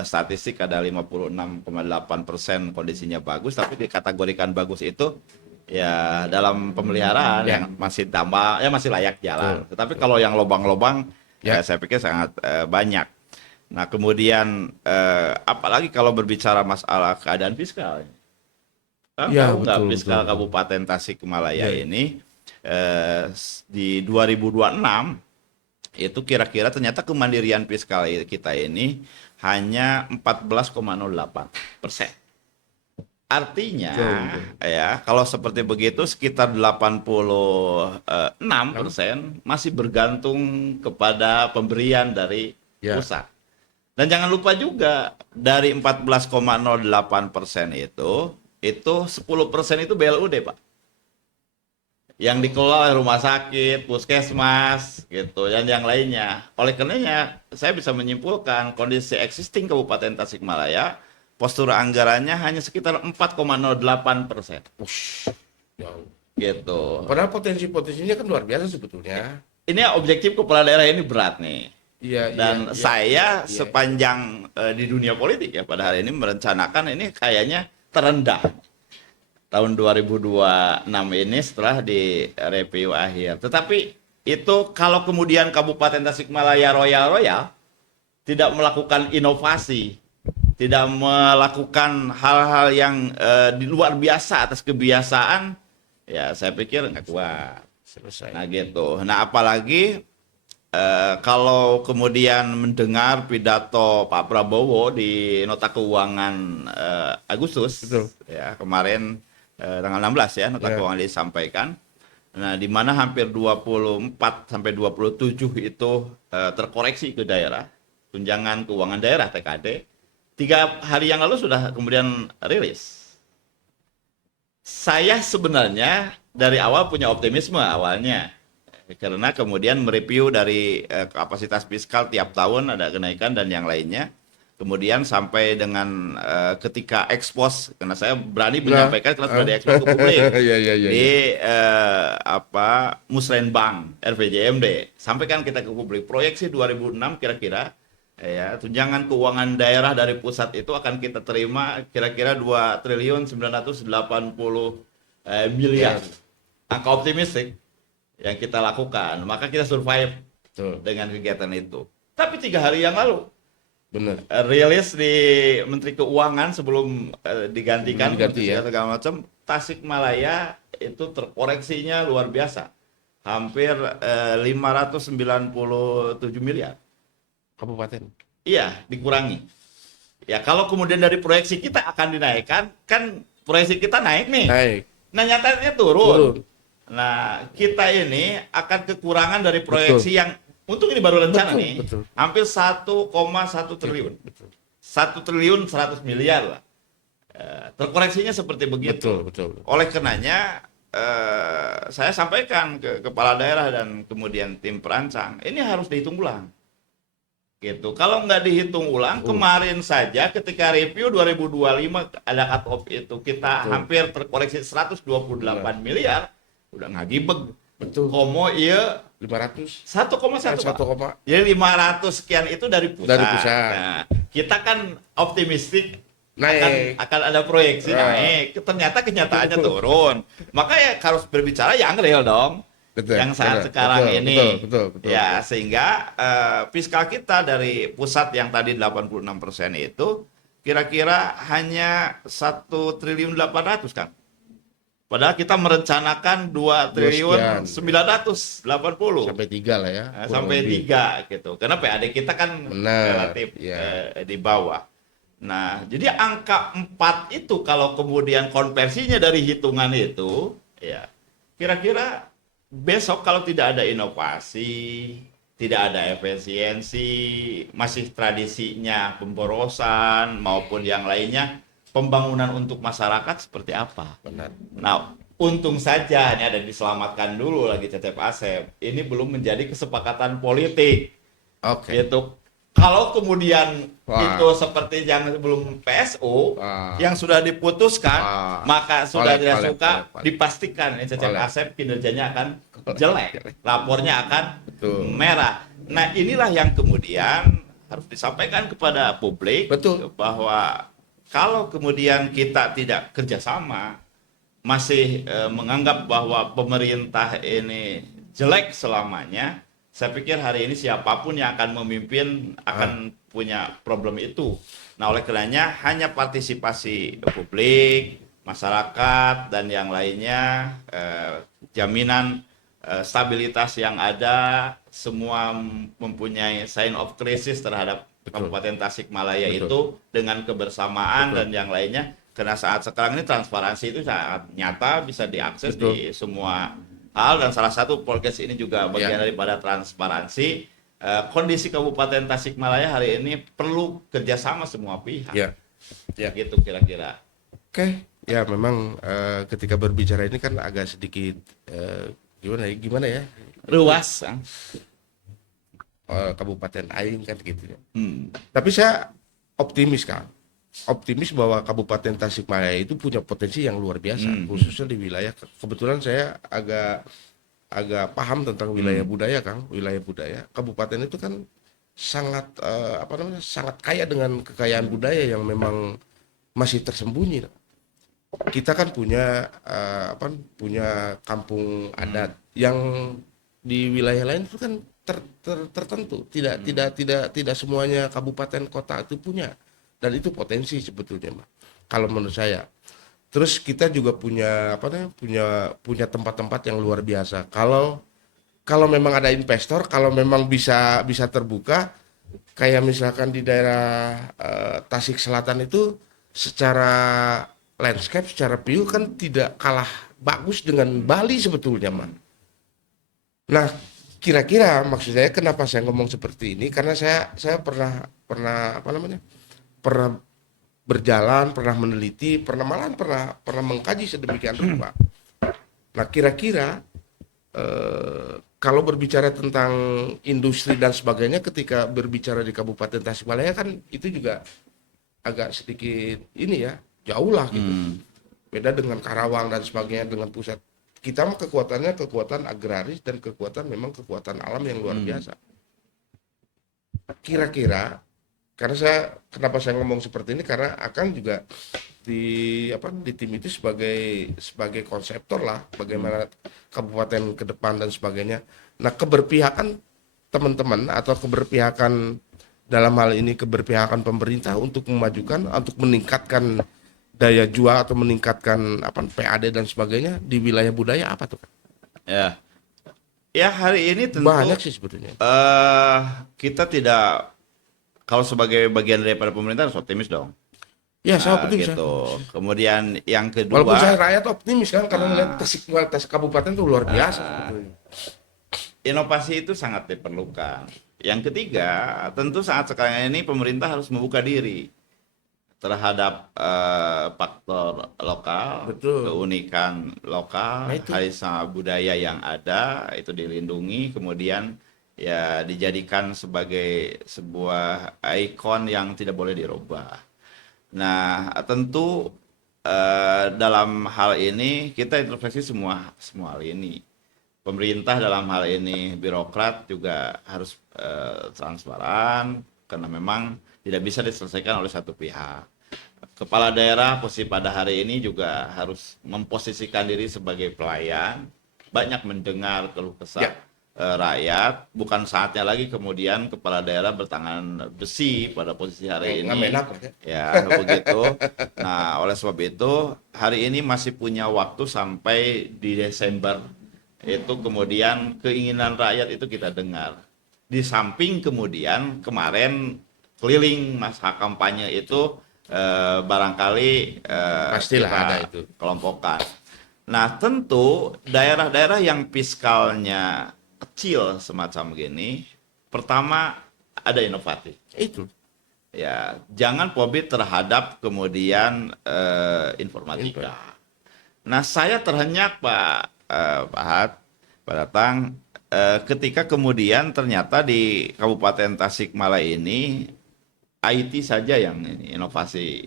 statistik ada 56,8% kondisinya bagus, tapi dikategorikan bagus itu ya dalam pemeliharaan Ya. yang masih tambah, ya masih layak jalan. Tetapi kalau yang lobang-lobang, Ya. saya pikir sangat banyak. Nah kemudian apalagi kalau berbicara masalah keadaan fiskal. Ya, Tahu nggak betul, fiskal betul. Kabupaten Tasikmalaya Ya. ini di 2026 itu kira-kira ternyata kemandirian fiskal kita ini hanya 14,08%. Artinya ya kalau seperti begitu sekitar 86% masih bergantung kepada pemberian dari Ya. pusat. Dan jangan lupa juga dari 14,08% itu 10% itu BLUD, Pak. Yang dikelola oleh rumah sakit, puskesmas, gitu, dan yang lainnya. Oleh karenanya, saya bisa menyimpulkan kondisi existing Kabupaten Tasikmalaya, postur anggarannya hanya sekitar 4,08%. Jauh. Gitu. Padahal potensinya kan luar biasa sebetulnya. Ini objektif kepala daerah ini berat nih. Iya. Dan saya sepanjang di dunia politik ya pada hari ini merencanakan ini kayaknya terendah. Tahun 2026 ini setelah di review akhir. Tetapi itu kalau kemudian Kabupaten Tasikmalaya royal tidak melakukan inovasi, tidak melakukan hal-hal yang di luar biasa atas kebiasaan, ya saya pikir nggak kuat. Selesai. Nah gitu. Nah apalagi kalau kemudian mendengar pidato Pak Prabowo di nota keuangan Agustus, Betul. ya kemarin tanggal 16 ya nota Ya. keuangan disampaikan. Nah di mana hampir 24 sampai 27 itu terkoreksi ke daerah, tunjangan keuangan daerah TKD. 3 hari yang lalu sudah kemudian rilis. Saya sebenarnya dari awal punya optimisme awalnya. Karena kemudian mereview dari kapasitas fiskal tiap tahun ada kenaikan dan yang lainnya. Kemudian sampai dengan ketika ekspos, karena saya berani menyampaikan karena sudah diekspos ke publik Iya. di Musrenbang RVJMD. Sampaikan kita ke publik proyeksi 2006 kira-kira ya tunjangan keuangan daerah dari pusat itu akan kita terima kira-kira 2 triliun 980 miliar. Angka optimistik yang kita lakukan, maka kita survive Betul. dengan kegiatan itu. Tapi 3 hari yang lalu Benar. rilis di Menteri Keuangan sebelum digantikan Diganti, ya. segala macam, Tasikmalaya itu terkoreksinya luar biasa, hampir 597 miliar. Kabupaten. Iya, dikurangi. Ya kalau kemudian dari proyeksi kita akan dinaikkan, kan proyeksi kita naik nih. Naik. Nah nyatanya turun. Nah kita ini akan kekurangan dari proyeksi yang untuk ini baru rencana Betul, nih, betul. hampir 1,1 triliun. 1 triliun 100 miliar lah. Terkoreksinya seperti begitu. Betul. Oleh karenanya saya sampaikan ke kepala daerah dan kemudian tim perancang, ini harus dihitung ulang. Gitu. Kalau nggak dihitung ulang, kemarin saja ketika review 2025 ada cut off itu kita hampir terkoreksi 128 miliar, udah ngagibeg. Betul. Komo iya 500. 1,1 Pak. 1, Jadi 500 sekian itu dari pusat. Dari pusat. Nah, kita kan optimistik Naik. akan ada proyeksi naik. Ternyata kenyataannya turun. Maka ya harus berbicara yang real dong. Betul, yang saat betul, sekarang betul, ini. betul. Ya, sehingga fiskal kita dari pusat yang tadi 86% itu kira-kira hanya 1 triliun 800 kan. Padahal kita merencanakan 2 triliun 980 Sampai 3 lah ya. sampai 3 gitu. Karena PAD kita kan Benar, relatif ya. di bawah. Nah, jadi angka 4 itu kalau kemudian konversinya dari hitungan itu, ya kira-kira besok kalau tidak ada inovasi, tidak ada efisiensi, masih tradisinya pemborosan maupun yang lainnya, pembangunan untuk masyarakat seperti apa? Benar. Nah, untung saja ini ada diselamatkan dulu lagi Cecep Asep. Ini belum menjadi kesepakatan politik. Oke. Gitu. Kalau kemudian Wah. itu seperti yang sebelum PSO Wah. yang sudah diputuskan, Wah. maka sudah Oleh, tidak oleh, suka oleh. dipastikan Cecep Oleh. Asep kinerjanya akan Oleh. jelek, rapornya akan Betul. merah. Nah, inilah yang kemudian harus disampaikan kepada publik Betul. bahwa kalau kemudian kita tidak kerjasama, masih menganggap bahwa pemerintah ini jelek selamanya, saya pikir hari ini siapapun yang akan memimpin akan punya problem itu. Nah, oleh karenanya hanya partisipasi publik, masyarakat, dan yang lainnya, jaminan stabilitas yang ada, semua mempunyai sign of crisis terhadap Betul. Kabupaten Tasikmalaya Betul. itu dengan kebersamaan Betul. dan yang lainnya. Karena saat sekarang ini transparansi itu sangat nyata, bisa diakses Betul. di semua hal, dan salah satu podcast ini juga bagian Ya. daripada transparansi. Kondisi Kabupaten Tasikmalaya hari ini perlu kerjasama semua pihak. Ya. Ya. Gitu kira-kira. Oke. Ya memang ketika berbicara ini kan agak sedikit gimana ya? Ruas. Kabupaten Aing kan gitu ya. Hmm. Tapi saya optimis kan. Optimis bahwa Kabupaten Tasikmalaya itu punya potensi yang luar biasa, khususnya di wilayah. Kebetulan saya agak paham tentang wilayah budaya, Kang. Wilayah budaya. Kabupaten itu kan sangat sangat kaya dengan kekayaan budaya yang memang masih tersembunyi. Kita kan punya punya kampung adat yang di wilayah lain itu kan tertentu, tidak semuanya kabupaten kota itu punya, dan itu potensi sebetulnya, Mbak, kalau menurut saya. Terus kita juga punya punya tempat-tempat yang luar biasa. Kalau memang ada investor, kalau memang bisa terbuka, kayak misalkan di daerah Tasik Selatan itu secara landscape, secara view kan tidak kalah bagus dengan Bali sebetulnya, Mbak. Nah, kira-kira maksud saya kenapa saya ngomong seperti ini, karena saya pernah berjalan, pernah meneliti, pernah mengkaji sedemikian rupa. Nah, kira-kira kalau berbicara tentang industri dan sebagainya, ketika berbicara di Kabupaten Tasikmalaya kan itu juga agak sedikit ini ya, jauh lah gitu. Beda dengan Karawang dan sebagainya, dengan pusat. Kita mah kekuatannya kekuatan agraris dan kekuatan alam yang luar biasa. Kira-kira, karena kenapa saya ngomong seperti ini, karena akan juga di tim itu sebagai konseptor lah bagaimana kabupaten ke depan dan sebagainya. Nah, keberpihakan teman-teman atau keberpihakan dalam hal ini keberpihakan pemerintah untuk memajukan, untuk meningkatkan daya jual atau meningkatkan PAD dan sebagainya di wilayah budaya apa tuh? Ya. Ya, hari ini tentu Banyak sih sebetulnya. kita tidak, kalau sebagai bagian daripada pemerintah harus optimis dong. Ya, saya optimis Gitu. Kemudian yang kedua, walaupun saya rakyat optimis kan, karena melihat Tasik kabupaten itu luar biasa sebetulnya. inovasi itu sangat diperlukan. Yang ketiga, tentu saat sekarang ini pemerintah harus membuka diri terhadap faktor lokal, Betul. keunikan lokal, Nah, itu. harisa budaya yang ada itu dilindungi, kemudian ya dijadikan sebagai sebuah ikon yang tidak boleh dirubah. Nah, tentu dalam hal ini kita intervensi semua hal ini. Pemerintah dalam hal ini, birokrat juga harus transparan, karena memang tidak bisa diselesaikan oleh satu pihak. Kepala daerah posisi pada hari ini juga harus memposisikan diri sebagai pelayan, banyak mendengar keluh kesah rakyat. Bukan saatnya lagi kemudian kepala daerah bertangan besi pada posisi hari ini. Ya, begitu. Nah, oleh sebab itu hari ini masih punya waktu sampai di Desember. Itu kemudian keinginan rakyat itu kita dengar. Di samping kemudian kemarin keliling masa kampanye itu barangkali Pastilah kita ada itu. kelompokkan. Nah, tentu daerah-daerah yang fiskalnya kecil semacam gini, pertama ada inovatif. Itu. Ya, jangan fobia terhadap kemudian informatika. Nah, saya terhenyak Pak Hat, Pak Datang, ketika kemudian ternyata di Kabupaten Tasikmalaya ini IT saja yang ini, inovasi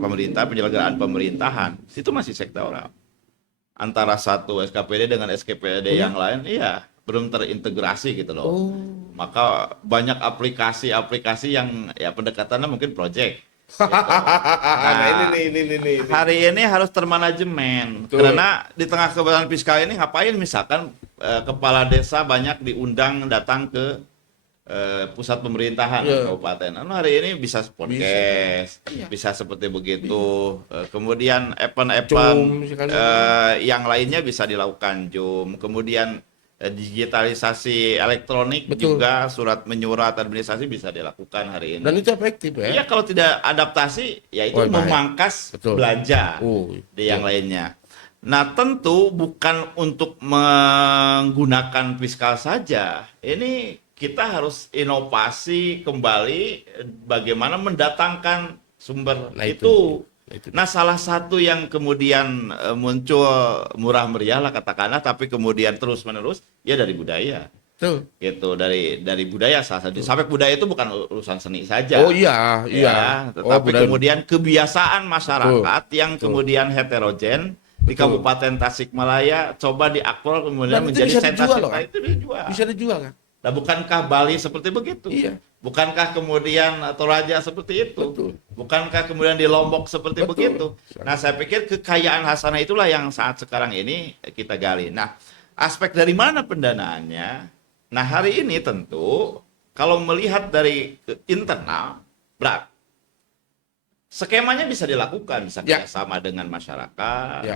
pemerintah, penyelenggaraan pemerintahan itu masih sektoral. Antara satu SKPD dengan SKPD yang lain, iya belum terintegrasi gitu loh. Oh. Maka banyak aplikasi-aplikasi yang ya pendekatannya mungkin project. Nah, ini. Hari ini harus termanajemen. Betul. Karena di tengah kebetulan fiskal ini ngapain misalkan kepala desa banyak diundang datang ke pusat pemerintahan kabupaten. Nah, hari ini bisa podcast, bisa seperti begitu. Kemudian event-event yang lainnya bisa dilakukan Zoom. Kemudian digitalisasi elektronik juga surat menyurat administrasi bisa dilakukan hari ini. Dan itu efektif ya. Iya, kalau tidak adaptasi ya itu memangkas belanja di yang lainnya. Nah, tentu bukan untuk menggunakan fiskal saja. Ini kita harus inovasi kembali bagaimana mendatangkan sumber itu. Nah, salah satu yang kemudian muncul murah meriah lah katakanlah, tapi kemudian terus menerus ya dari budaya. Tuh. Gitu, dari budaya salah satu. Sampai budaya itu bukan urusan seni saja. Oh iya. Tetapi kemudian kebiasaan masyarakat yang kemudian heterogen di Kabupaten Tasikmalaya coba diakpol kemudian menjadi sentra itu dijual. Bisa dijual kan? Nah, bukankah Bali seperti begitu? Iya. Bukankah kemudian Toraja seperti itu? Betul. Bukankah kemudian di Lombok seperti begitu? Nah, saya pikir kekayaan hasanah itulah yang saat sekarang ini kita gali. Nah, aspek dari mana pendanaannya? Nah, hari ini tentu kalau melihat dari internal, berat. Skemanya bisa dilakukan, bisa kerjasama dengan masyarakat,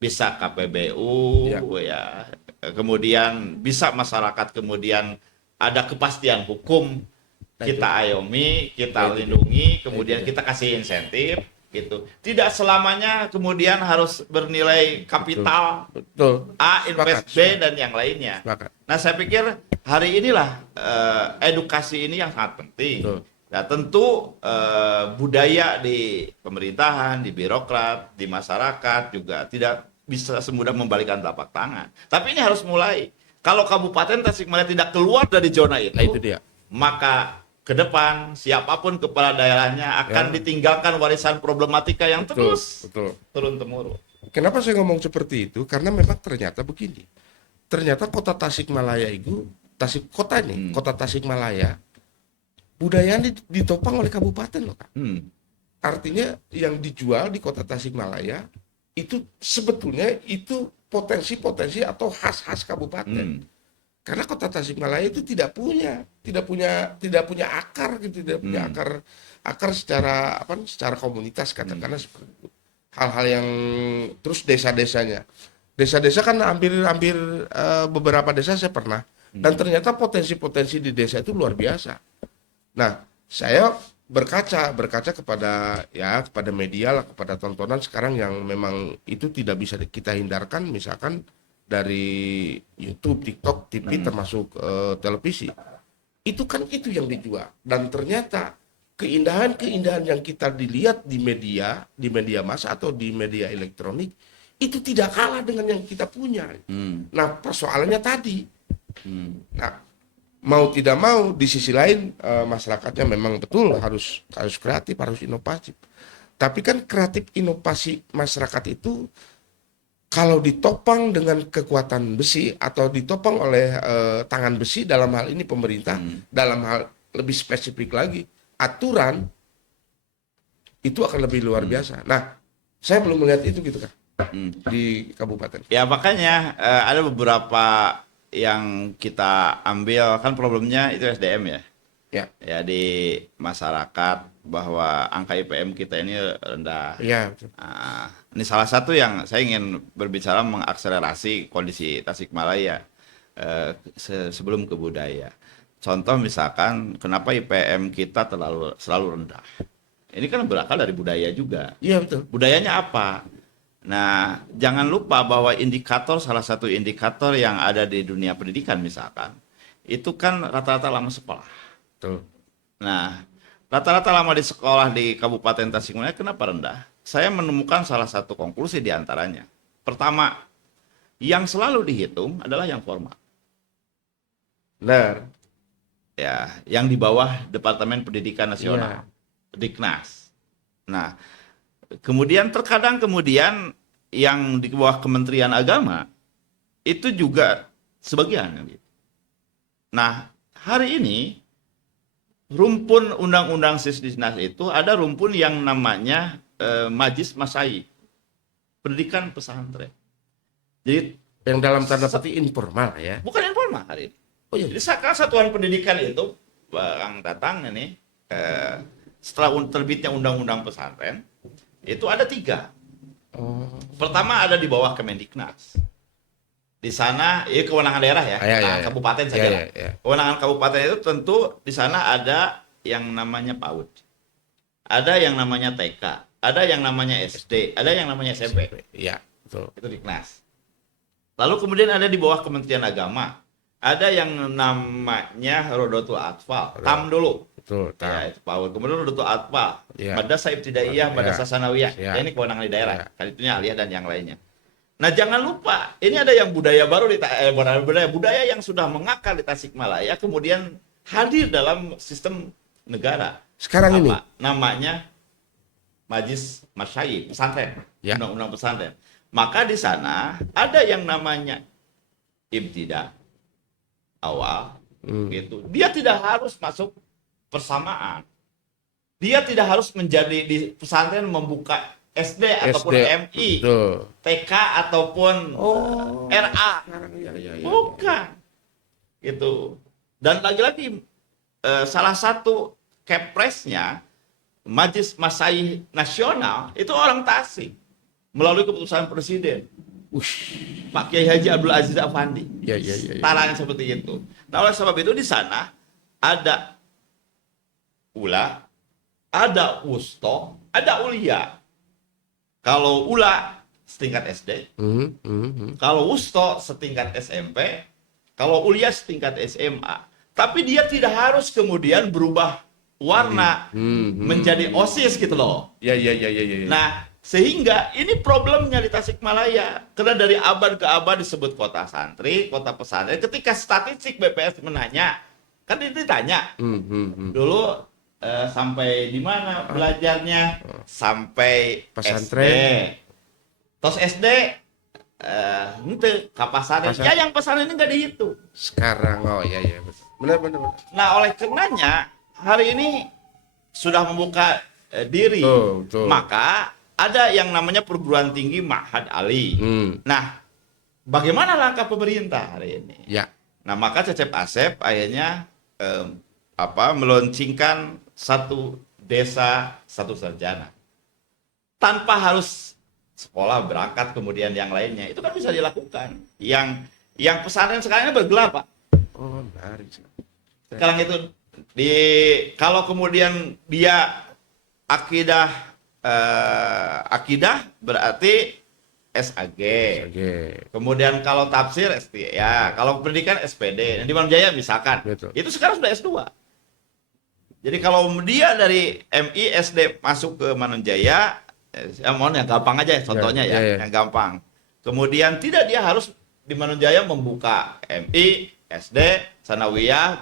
bisa KPBU, ya. Kemudian bisa masyarakat kemudian ada kepastian hukum, kita ayomi, kita lindungi, kemudian kita kasih insentif, gitu. Tidak selamanya kemudian harus bernilai kapital A, invest B dan yang lainnya. Nah, saya pikir hari inilah edukasi ini yang sangat penting. Nah, tentu budaya di pemerintahan, di birokrat, di masyarakat juga tidak bisa semudah membalikan telapak tangan. Tapi ini harus mulai. Kalau Kabupaten Tasikmalaya tidak keluar dari zona itu, maka ke depan siapapun kepala daerahnya akan ditinggalkan warisan problematika yang terus turun-temurun. Kenapa saya ngomong seperti itu? Karena memang ternyata begini. Ternyata kota Tasikmalaya itu, kota Tasikmalaya, budayanya ditopang oleh kabupaten loh, Kak. Artinya yang dijual di kota Tasikmalaya itu sebetulnya itu potensi-potensi atau khas-khas kabupaten. Karena kota Tasikmalaya itu tidak punya akar gitu, tidak punya akar secara komunitas katakanlah seperti itu. Hal-hal yang terus desa-desanya. Desa-desa kan hampir beberapa desa saya pernah dan ternyata potensi-potensi di desa itu luar biasa. Nah, saya berkaca kepada media lah, kepada tontonan sekarang yang memang itu tidak bisa kita hindarkan, misalkan dari YouTube, TikTok, TV termasuk televisi. Itu kan itu yang dijual dan ternyata keindahan-keindahan yang kita dilihat di media massa atau di media elektronik itu tidak kalah dengan yang kita punya. Nah, persoalannya tadi. Nah, mau tidak mau di sisi lain masyarakatnya memang betul harus kreatif, harus inovatif. Tapi kan kreatif inovasi masyarakat itu kalau ditopang dengan kekuatan besi atau ditopang oleh tangan besi, dalam hal ini pemerintah, dalam hal lebih spesifik lagi aturan, itu akan lebih luar biasa. Nah, saya belum melihat itu gitu kan di kabupaten. Ya makanya ada beberapa yang kita ambil, kan problemnya itu SDM ya di masyarakat, bahwa angka IPM kita ini rendah. Nah, ini salah satu yang saya ingin berbicara mengakselerasi kondisi Tasikmalaya sebelum ke budaya. contoh misalkan kenapa IPM kita selalu rendah. Ini kan berakal dari budaya juga. Iya betul. Budayanya apa? Nah, jangan lupa bahwa salah satu indikator yang ada di dunia pendidikan misalkan, itu kan rata-rata lama sekolah. Betul. Nah, rata-rata lama di sekolah di Kabupaten Tasikmalaya kenapa rendah? Saya menemukan salah satu konklusi di antaranya. Pertama, yang selalu dihitung adalah yang formal. Benar. Ya, yang di bawah Departemen Pendidikan Nasional, Iya. Diknas. Nah, kemudian terkadang yang di bawah Kementerian Agama itu juga sebagian. Nah, hari ini rumpun undang-undang Sisdiknas itu ada rumpun yang namanya Majlis Masyayikh, pendidikan pesantren. Jadi Yang dalam tanda petik informal ya. bukan informal hari ini. Oh iya. Jadi satuan pendidikan itu Bang Tatang ini setelah terbitnya undang-undang pesantren itu ada 3. Oh. Pertama ada di bawah Kemendiknas. Di sana kewenangan daerah ya, kewenangan kabupaten saja. Ya. Kewenangan kabupaten itu tentu di sana ada yang namanya PAUD, ada yang namanya TK, ada yang namanya SD, ada yang namanya SMP. Iya, betul. Itu Diknas. Lalu kemudian ada di bawah Kementerian Agama, ada yang namanya Rodotul Atfal, TAM dulu. Betul, Ya, itu PAUD. Kemudian Rodotul Atfal, Ya. Madrasah Ibtidaiyah, Ya. Madrasah Sanawiyah. Ya. Ya, ini kewenangan di daerah. Ya. Kan itunya aliyah dan yang lainnya. Nah, jangan lupa, ini ada yang budaya baru budaya yang sudah mengakar di Tasikmalaya kemudian hadir dalam sistem negara. Sekarang ini. Namanya Majlis Masyayikh, pesantren, Ya. undang-undang pesantren. Maka di sana ada yang namanya ibtida awal, gitu. Dia tidak harus masuk persamaan. Dia tidak harus menjadi di pesantren membuka SD ataupun MI, Betul. TK ataupun RA. Ya. Bukan. Gitu. Dan lagi-lagi salah satu kepresnya Majlis Masyayikh Nasional itu orang Tasik melalui keputusan Presiden Pak Kiai Haji Abdul Aziz Afandi. Ya. Taranya seperti itu. Nah, oleh sebab itu di sana ada ula, ada wusto, ada ulia. Kalau ula setingkat SD, kalau wusto setingkat SMP, kalau ulia setingkat SMA. Tapi dia tidak harus kemudian berubah warna menjadi OSIS gitu loh. Ya. Nah, sehingga ini problemnya di Tasikmalaya. Karena dari abad ke abad disebut kota santri, kota pesantren. Ketika statistik BPS menanya, kan itu ditanya. Dulu sampai di mana belajarnya? Sampai Pesantren. SD. Terus SD itu kapasaren. Ya yang pesantren ini nggak dihitung. Sekarang ya betul. Benar. Nah, oleh karenanya hari ini sudah membuka diri. Betul. Maka ada yang namanya perguruan tinggi Ma'had Ali. Nah, bagaimana langkah pemerintah hari ini? Ya. Nah, maka Cecep Asep akhirnya meluncingkan satu desa satu sarjana. Tanpa harus sekolah berangkat kemudian yang lainnya. Itu kan bisa dilakukan. Yang pesantren sekarang ini bergelar, Pak. Oh, menarik. Sekarang itu kalau kemudian dia akidah berarti SAG. Kemudian kalau tafsir ST ya, kalau pendidikan SPD. Di Manunjaya misalkan. Betul. Itu sekarang sudah S2. Jadi kalau dia dari MI SD masuk ke Manunjaya, mohon yang gampang aja contohnya ya, yang gampang. Kemudian tidak dia harus di Manunjaya membuka MI, SD, Sanawiyah,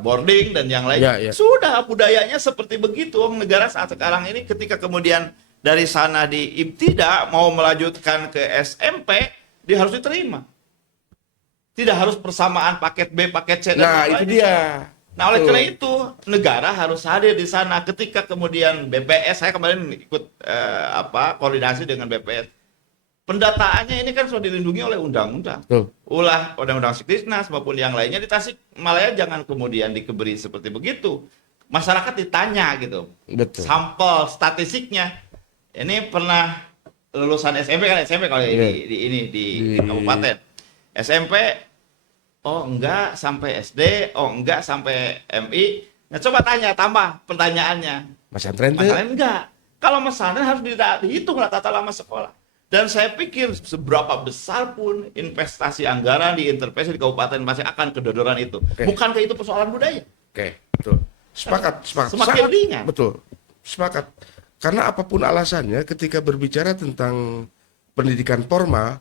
boarding dan yang lain. Sudah budayanya seperti begitu. Negara saat sekarang ini ketika kemudian dari sana di ibtida mau melanjutkan ke SMP, dia harus diterima. Tidak harus persamaan paket B, paket C. Nah, itu dia. Nah, oleh karena itu negara harus hadir di sana. Ketika kemudian BPS, saya kemarin ikut koordinasi dengan BPS. Pendataannya ini kan sudah dilindungi oleh undang-undang. Ulah undang-undang Sisdiknas maupun yang lainnya di Tasikmalaya jangan kemudian dikeberi seperti begitu. Masyarakat ditanya gitu. Betul. Sampel statistiknya. Ini pernah lulusan SMP kan, SMP kalau di kabupaten. SMP oh enggak sampai SD, oh enggak sampai MI. Nah coba tanya, tambah pertanyaannya. Pesantren teh Masalahnya enggak. Kalau pesantren harus dihitung lah tata lama sekolah. Dan saya pikir seberapa besar pun investasi anggaran di intervensi di kabupaten pasti akan kedodoran itu. Oke. Bukankah itu persoalan budaya? Oke, betul. Sepakat. Semakin ringan. Betul. Sepakat. Karena apapun alasannya ketika berbicara tentang pendidikan formal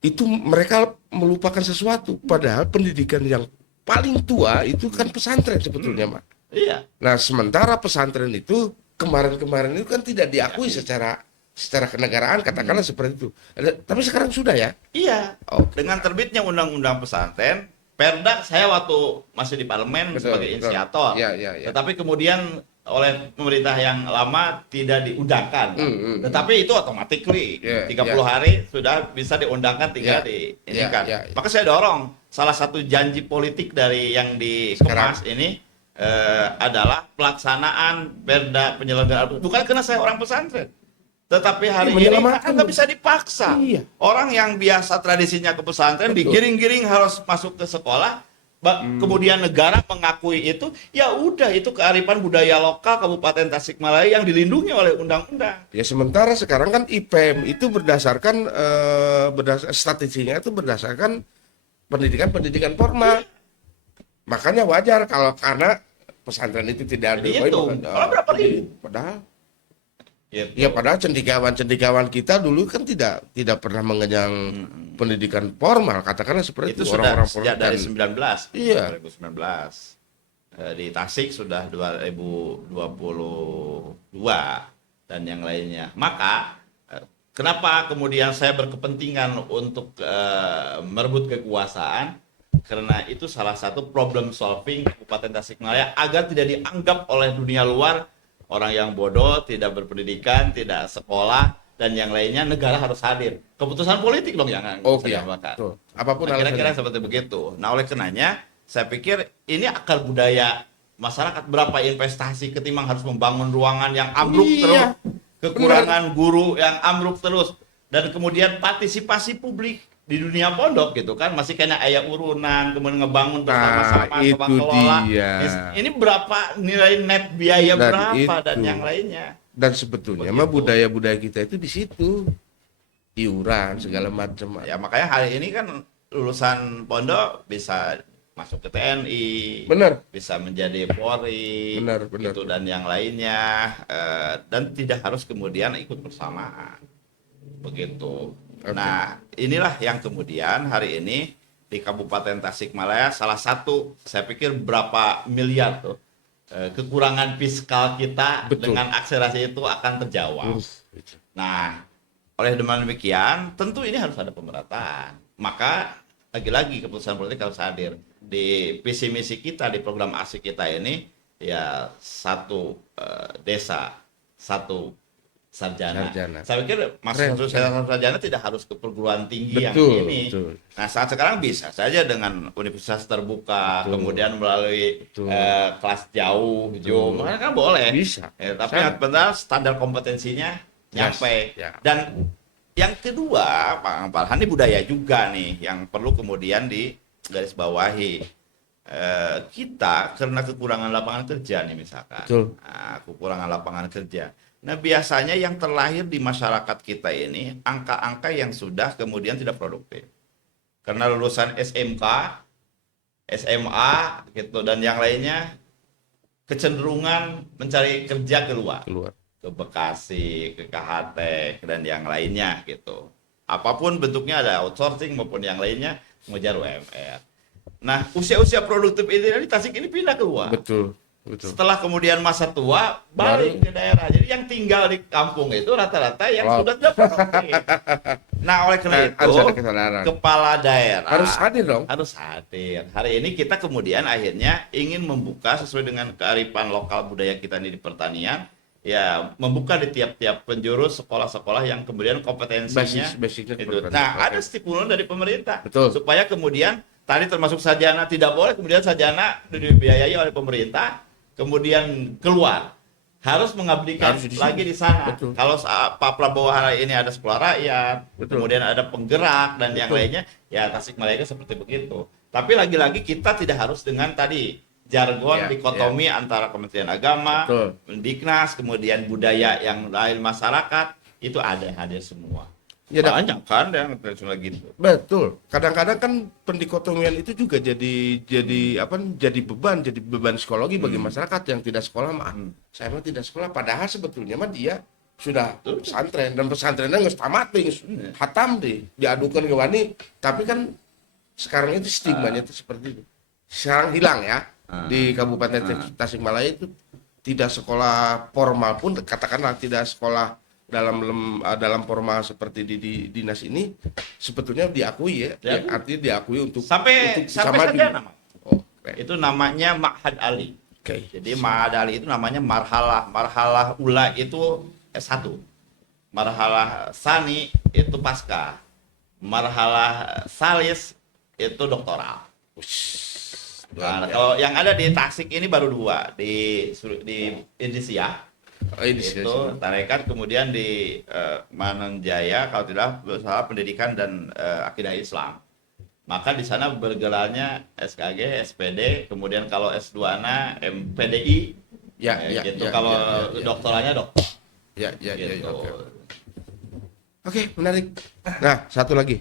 itu mereka melupakan sesuatu. Padahal pendidikan yang paling tua itu kan pesantren sebetulnya, Mak. Iya. Nah, sementara pesantren itu kemarin-kemarin itu kan tidak diakui secara kenegaraan, katakanlah seperti itu. Tapi sekarang sudah ya. Iya. Oke. Dengan terbitnya undang-undang pesantren, Perda saya waktu masih di parlemen Betul, sebagai betul. inisiator. Iya, iya, iya. Tetapi kemudian oleh pemerintah yang lama tidak diundangkan. Tetapi itu automatically Iya, 30 iya. hari sudah bisa diundangkan, tinggal Iya, diinikan. iya, iya. Maka saya dorong salah satu janji politik dari yang dikemas ini adalah pelaksanaan Perda penyelenggaraan. Bukan karena saya orang pesantren. Tetapi hari ini menyelamatkan. nggak bisa dipaksa. Iya. Orang yang biasa tradisinya ke pesantren Betul. digiring-giring harus masuk ke sekolah, kemudian negara mengakui itu, ya udah itu kearifan budaya lokal Kabupaten Tasikmalaya yang dilindungi oleh undang-undang. Ya sementara sekarang kan IPM itu berdasarkan statistiknya itu berdasarkan pendidikan formal. Makanya wajar kalau karena pesantren itu tidak ada Dihitung. Kalau berapa ribu? Padahal Gitu. ya padahal cendikiawan kita dulu kan tidak pernah mengenyang pendidikan formal, katakanlah seperti Itu itu sudah orang-orang sejak dari 19, Iya. 2019. Di Tasik sudah 2022 dan yang lainnya. Maka kenapa kemudian saya berkepentingan untuk merebut kekuasaan? Karena itu salah satu problem solving Kabupaten Tasikmalaya agar tidak dianggap oleh dunia luar orang yang bodoh, tidak berpendidikan, tidak sekolah, dan yang lainnya negara harus hadir. Keputusan politik dong yang Oke, saya makan. betul. Apapun Nah, kira-kira alasannya. seperti begitu. Nah, oleh karenanya saya pikir ini akar budaya masyarakat, berapa investasi ketimbang harus membangun ruangan yang ambruk Iya, terus, kekurangan guru yang ambruk terus, dan kemudian partisipasi publik di dunia pondok gitu kan masih kena ayah urunan, kemudian ngebangun bersama-sama, itu coba kelola. dia. Ini berapa nilai net biaya Dan berapa dan itu. yang lainnya. Dan sebetulnya Begitu. mah budaya-budaya kita itu di situ. Iuran segala macam. Ya makanya hari ini kan lulusan pondok bisa masuk ke TNI, Benar. bisa menjadi Polri, Benar. gitu, dan yang lainnya, dan tidak harus kemudian ikut bersamaan, begitu. Oke. Nah, inilah yang kemudian hari ini di Kabupaten Tasikmalaya salah satu, saya pikir berapa miliar tuh kekurangan fiskal kita. Betul. Dengan akselerasi itu akan terjawab. Nah, oleh demikian tentu ini harus ada pemerataan. Maka lagi-lagi keputusan politik harus hadir di visi misi kita, di program ASIK kita ini, ya satu desa, satu sarjana. Saya pikir masuk sarjana tidak harus ke perguruan tinggi yang ini. Betul. Nah, saat sekarang bisa saja dengan universitas terbuka, Betul. kemudian melalui Betul. kelas jauh, Zoom, kan boleh. Bisa. Tapi Sama. yang benar standar kompetensinya nyampe. Ya. Dan yang kedua, Pak Farhan, ini budaya juga nih yang perlu kemudian digarisbawahi. Kita karena kekurangan lapangan kerja nih misalkan. Betul. Nah, kekurangan lapangan kerja. Nah, biasanya yang terlahir di masyarakat kita ini angka-angka yang sudah kemudian tidak produktif. Karena lulusan SMK, SMA gitu dan yang lainnya kecenderungan mencari kerja keluar. Ke Bekasi, ke KHT dan yang lainnya gitu. Apapun bentuknya, ada outsourcing maupun yang lainnya, mengejar UMR. Nah, usia-usia produktif ini dari Tasik ini pindah keluar. Betul. Setelah kemudian masa tua balik ke daerah. Jadi yang tinggal di kampung itu rata-rata yang sudah tidak produktif. Nah, oleh karena itu harus ada kesadaran. kepala daerah Harus hadir dong. harus hadir. Hari ini kita kemudian akhirnya ingin membuka sesuai dengan kearifan lokal budaya kita ini di pertanian, ya membuka di tiap-tiap penjuru sekolah-sekolah yang kemudian kompetensinya Basicnya itu. pertanian. Nah, Oke. ada stimulan dari pemerintah. Betul. Supaya kemudian tadi termasuk sarjana tidak boleh kemudian sarjana dibiayai oleh pemerintah kemudian keluar, harus mengabdikan Harus di sini. lagi di sana. Betul. Kalau Pak Prabowo hari ini ada sekolah rakyat, Betul. kemudian ada penggerak dan yang Betul. lainnya, ya Tasikmalaya seperti begitu. Tapi lagi-lagi kita tidak harus dengan tadi jargon Ya, dikotomi antara Kementerian Agama, Betul. Mendiknas, kemudian budaya yang lain masyarakat, itu ada hadir semua. Ya, dan- Banyak kan yang tradisional gitu. Betul. Kadang-kadang kan pendikotomian itu juga jadi beban psikologi bagi masyarakat yang tidak sekolah mah. Saya mah tidak sekolah, padahal sebetulnya mah dia sudah pesantren dan pesantrennya nggak tamat geus hatam deh, diadukan ke wani, tapi kan sekarang itu stigmanya itu seperti itu. Sekarang hilang ya. Di Kabupaten Tasikmalaya itu tidak sekolah formal pun, katakanlah tidak sekolah dalam formal seperti di dinas ini sebetulnya diakui ya, artinya diakui untuk Sampai bisa saja maju. nama. Oh, keren. Itu namanya Ma'had Ali. Oke. Jadi Ma'had Ali itu namanya marhalah ula itu S1. Marhalah sani itu pasca. Marhalah salis itu doktoral. Nah, kalau yang ada di Tasik ini baru 2 di Indonesia. Oh, ini Itu tarekat, kemudian di Mananjaya kalau tidak salah pendidikan dan akidah Islam. Maka di sana bergelarnya SKG, SPD, kemudian kalau S2-nya MPDI. Ya, gitu. Kalau doktoralnya dokter. Ya, Gitu. oke. Oke, menarik. Nah, satu lagi.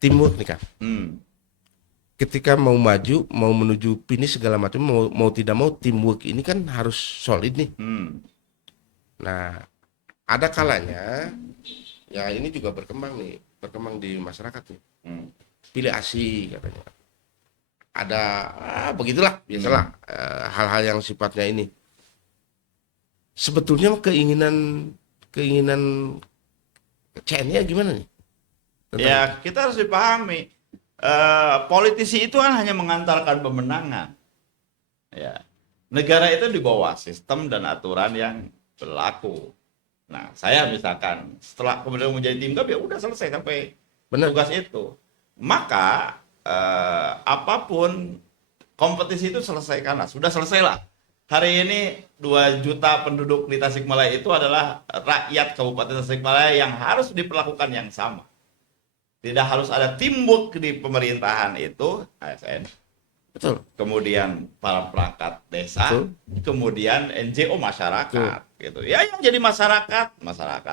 Teamwork nih, Kak. Ketika mau maju, mau menuju finish segala macam, mau tidak mau teamwork ini kan harus solid nih. Nah, ada kalanya, ya ini juga berkembang di masyarakat nih. Pilih ASI katanya. Ada, begitulah, biasalah hal-hal yang sifatnya ini. Sebetulnya keinginan CNI gimana nih? Ya, kita harus dipahami. Politisi itu kan hanya mengantarkan pemenangan. Ya. Negara itu di bawah sistem dan aturan yang berlaku. Nah, saya misalkan setelah kemudian menjadi tim gab ya udah selesai sampai tugas itu. Maka apapun kompetisi itu selesaikanlah. Sudah selesailah. Hari ini 2 juta penduduk di Tasikmalaya itu adalah rakyat Kabupaten Tasikmalaya yang harus diperlakukan yang sama. Tidak harus ada teamwork di pemerintahan itu, ASN. Betul. Kemudian para perangkat desa, Betul. kemudian NGO masyarakat, gitu. Ya yang jadi masyarakat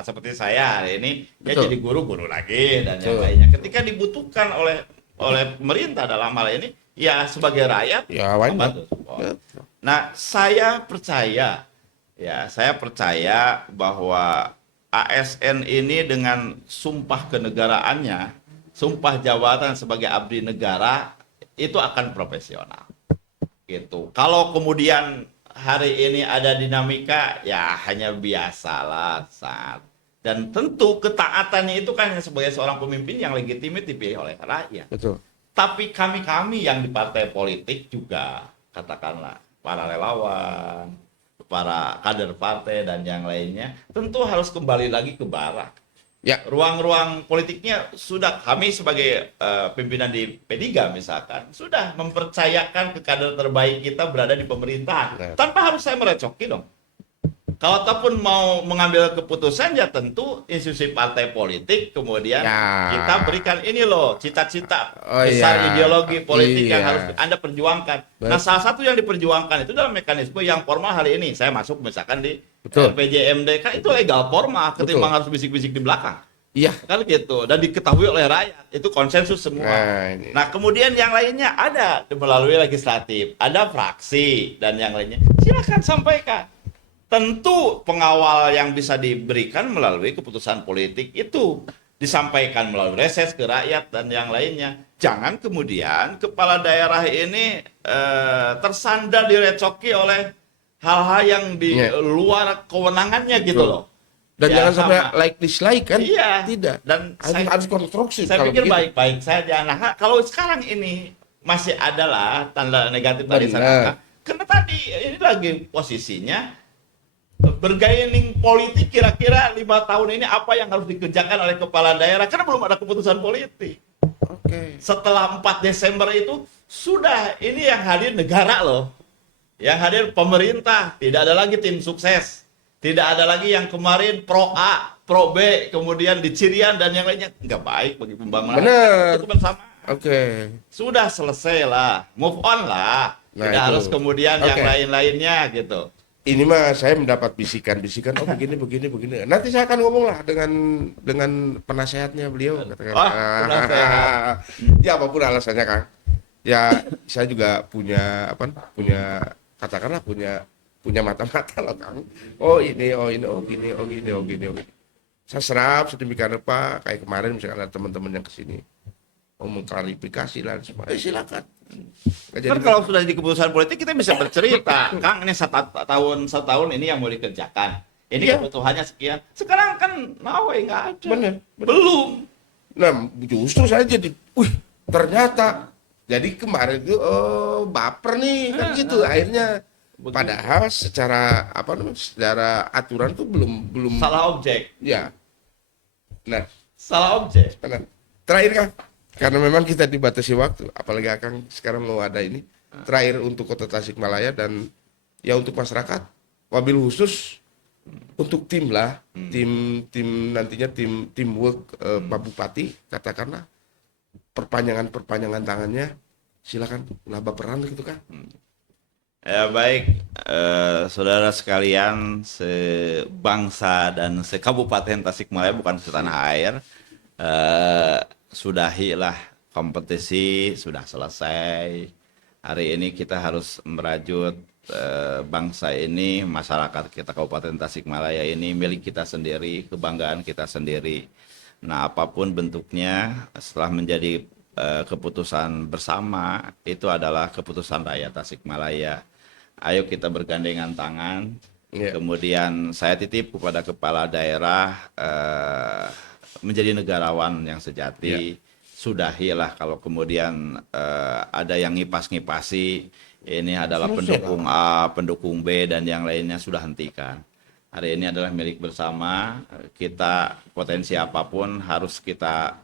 seperti saya hari ini, ya Betul. jadi guru lagi dan yang Betul. lainnya. Ketika dibutuhkan oleh pemerintah dalam hal ini, ya sebagai rakyat, Ya, why not? membantu support. Nah, saya percaya bahwa ASN ini dengan sumpah kenegaraannya, sumpah jabatan sebagai abdi negara, itu akan profesional. Gitu. Kalau kemudian hari ini ada dinamika, ya hanya biasalah saat. Dan tentu ketaatannya itu kan sebagai seorang pemimpin yang legitimit dipilih oleh rakyat. Betul. Tapi kami yang di partai politik juga, katakanlah para relawan, para kader partai dan yang lainnya, tentu harus kembali lagi ke barak. Ya. Ruang-ruang politiknya sudah kami sebagai pimpinan di P3 misalkan, sudah mempercayakan ke kader terbaik kita berada di pemerintahan. Nah. Tanpa harus saya merecoki dong. Kalau ataupun mau mengambil keputusan ya tentu institusi partai politik kemudian Ya. kita berikan ini loh cita-cita Oh, besar iya. ideologi politik yang Iya. harus Anda perjuangkan. Nah, salah satu yang diperjuangkan itu dalam mekanisme yang formal hari ini. Saya masuk misalkan di Betul. RPJMD kan itu legal formal ketimbang Betul. harus bisik-bisik di belakang. Iya. Kan gitu dan diketahui oleh rakyat. Itu konsensus semua. Nah, ini. Nah, kemudian yang lainnya ada melalui legislatif, ada fraksi dan yang lainnya. Silakan sampaikan. Tentu pengawal yang bisa diberikan melalui keputusan politik itu disampaikan melalui reses ke rakyat dan yang lainnya. Jangan kemudian kepala daerah ini tersandar direcoki oleh hal-hal yang di Iya. luar kewenangannya gitu Betul. loh. Dan Ya, jangan sampai sama. like dislike kan? Iya. Tidak. Dan Harus konstruksi. saya kalau pikir begitu. baik-baik saja. Nah, kalau sekarang ini masih adalah tanda negatif tadi Benar. saya katakan. Karena tadi ini lagi posisinya bergaining politik kira-kira 5 tahun ini apa yang harus dikerjakan oleh kepala daerah karena belum ada keputusan politik. Oke. Setelah 4 Desember itu sudah ini yang hadir negara loh. Yang hadir pemerintah, tidak ada lagi tim sukses. Tidak ada lagi yang kemarin pro A, pro B, kemudian di Cirian dan yang lainnya. Nggak baik bagi pembangunan. Benar. Itu kebersamaan. Oke. Sudah selesai lah, move on lah. Nah, Tidak itu. harus kemudian yang Oke. lain-lainnya gitu. Ini mah saya mendapat bisikan-bisikan, oh begini. Nanti saya akan ngomong lah dengan penasehatnya beliau. Katakan, penasehat. ya apapun alasannya Kang. Ya saya juga punya katakanlah punya mata-mata loh Kang. Oh ini, oh gini. Saya serap sedemikian rupa kayak kemarin misalkan ada teman-teman yang kesini mau mengklarifikasi lah semua. Silakan. Nggak jadi Kan kalau sudah di keputusan politik kita bisa bercerita, Kang ini satu tahun ini yang mau dikerjakan. Ini Iya. kebutuhannya sekian. Sekarang kan nawe nggak ada. Bener. Belum. Nah, justru saya jadi, ternyata. Jadi kemarin itu, baper nih, kan gitu. Akhirnya, Begitu. padahal secara aturan tuh belum. Salah objek. Ya. Nah, Salah objek. benar. Terakhir Kang, karena memang kita dibatasi waktu, apalagi Kang sekarang mau ada ini. Terakhir untuk Kota Tasikmalaya dan ya untuk masyarakat, wabil khusus untuk tim lah, tim nantinya teamwork Pak Bupati, katakanlah perpanjangan tangannya, silakan lah baperan gitu kan. Ya baik, saudara sekalian sebangsa dan sekabupaten Tasikmalaya bukan setanah air, sudahilah kompetisi, sudah selesai. Hari ini kita harus merajut bangsa ini, masyarakat kita Kabupaten Tasikmalaya ini milik kita sendiri, kebanggaan kita sendiri. Nah, apapun bentuknya, setelah menjadi keputusan bersama, itu adalah keputusan rakyat Tasikmalaya. Ayo kita bergandengan tangan. Iya. Kemudian saya titip kepada kepala daerah menjadi negarawan yang sejati. Sudahilah kalau kemudian ada yang ngipas-ngipasi, ini adalah pendukung A, pendukung B, dan yang lainnya sudah hentikan. Hari ini adalah milik bersama, kita potensi apapun harus kita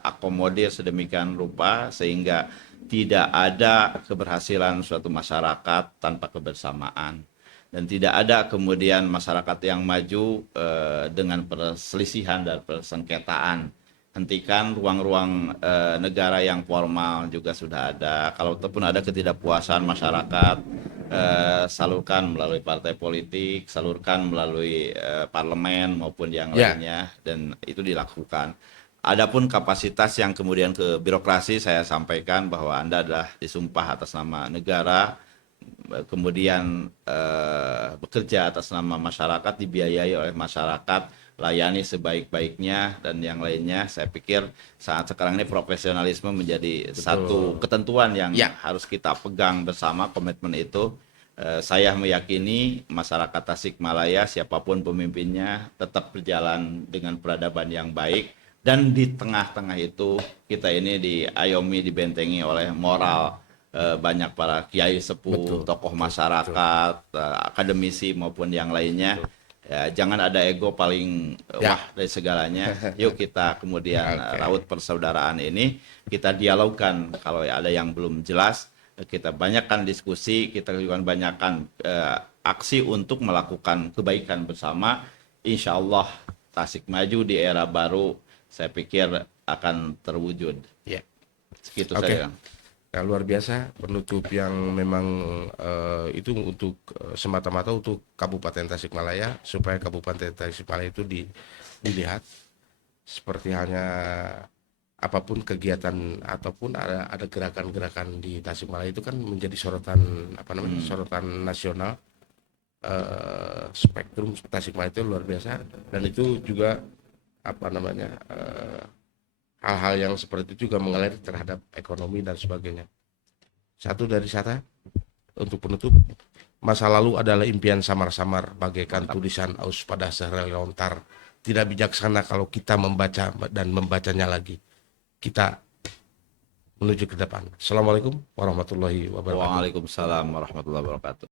akomodir sedemikian rupa sehingga tidak ada keberhasilan suatu masyarakat tanpa kebersamaan. Dan tidak ada kemudian masyarakat yang maju dengan perselisihan dan persengketaan. Hentikan ruang-ruang negara yang formal juga sudah ada. Kalau pun ada ketidakpuasan masyarakat, salurkan melalui partai politik, salurkan melalui parlemen maupun yang lainnya, dan itu dilakukan. Adapun kapasitas yang kemudian ke birokrasi, saya sampaikan bahwa Anda adalah disumpah atas nama negara, kemudian bekerja atas nama masyarakat, dibiayai oleh masyarakat, layani sebaik-baiknya, dan yang lainnya. Saya pikir saat sekarang ini profesionalisme menjadi satu ketentuan yang harus kita pegang bersama, komitmen itu. Saya meyakini masyarakat Tasikmalaya, siapapun pemimpinnya, tetap berjalan dengan peradaban yang baik, dan di tengah-tengah itu kita ini diayomi, dibentengi oleh moral banyak para kiai sepuh, tokoh masyarakat, akademisi maupun yang lainnya. Ya, jangan ada ego paling wah dari segalanya. Yuk kita kemudian raut persaudaraan ini, kita dialogkan. Kalau ada yang belum jelas, kita banyakkan diskusi, kita juga banyakkan aksi untuk melakukan kebaikan bersama. Insya Allah Tasik maju di era baru, saya pikir akan terwujud. Ya. Segitu saja. Ya, luar biasa penutup yang memang itu untuk semata-mata untuk Kabupaten Tasikmalaya, supaya Kabupaten Tasikmalaya itu dilihat seperti hanya apapun kegiatan ataupun ada gerakan-gerakan di Tasikmalaya itu kan menjadi sorotan sorotan nasional. Spektrum Tasikmalaya itu luar biasa, dan itu juga hal-hal yang seperti itu juga mengalir terhadap ekonomi dan sebagainya. Satu dari saya untuk penutup, masa lalu adalah impian samar-samar bagaikan tulisan aus pada sehelai lontar. Tidak bijaksana kalau kita membaca dan membacanya lagi. Kita menuju ke depan. Assalamualaikum warahmatullahi wabarakatuh. Waalaikumsalam warahmatullahi wabarakatuh.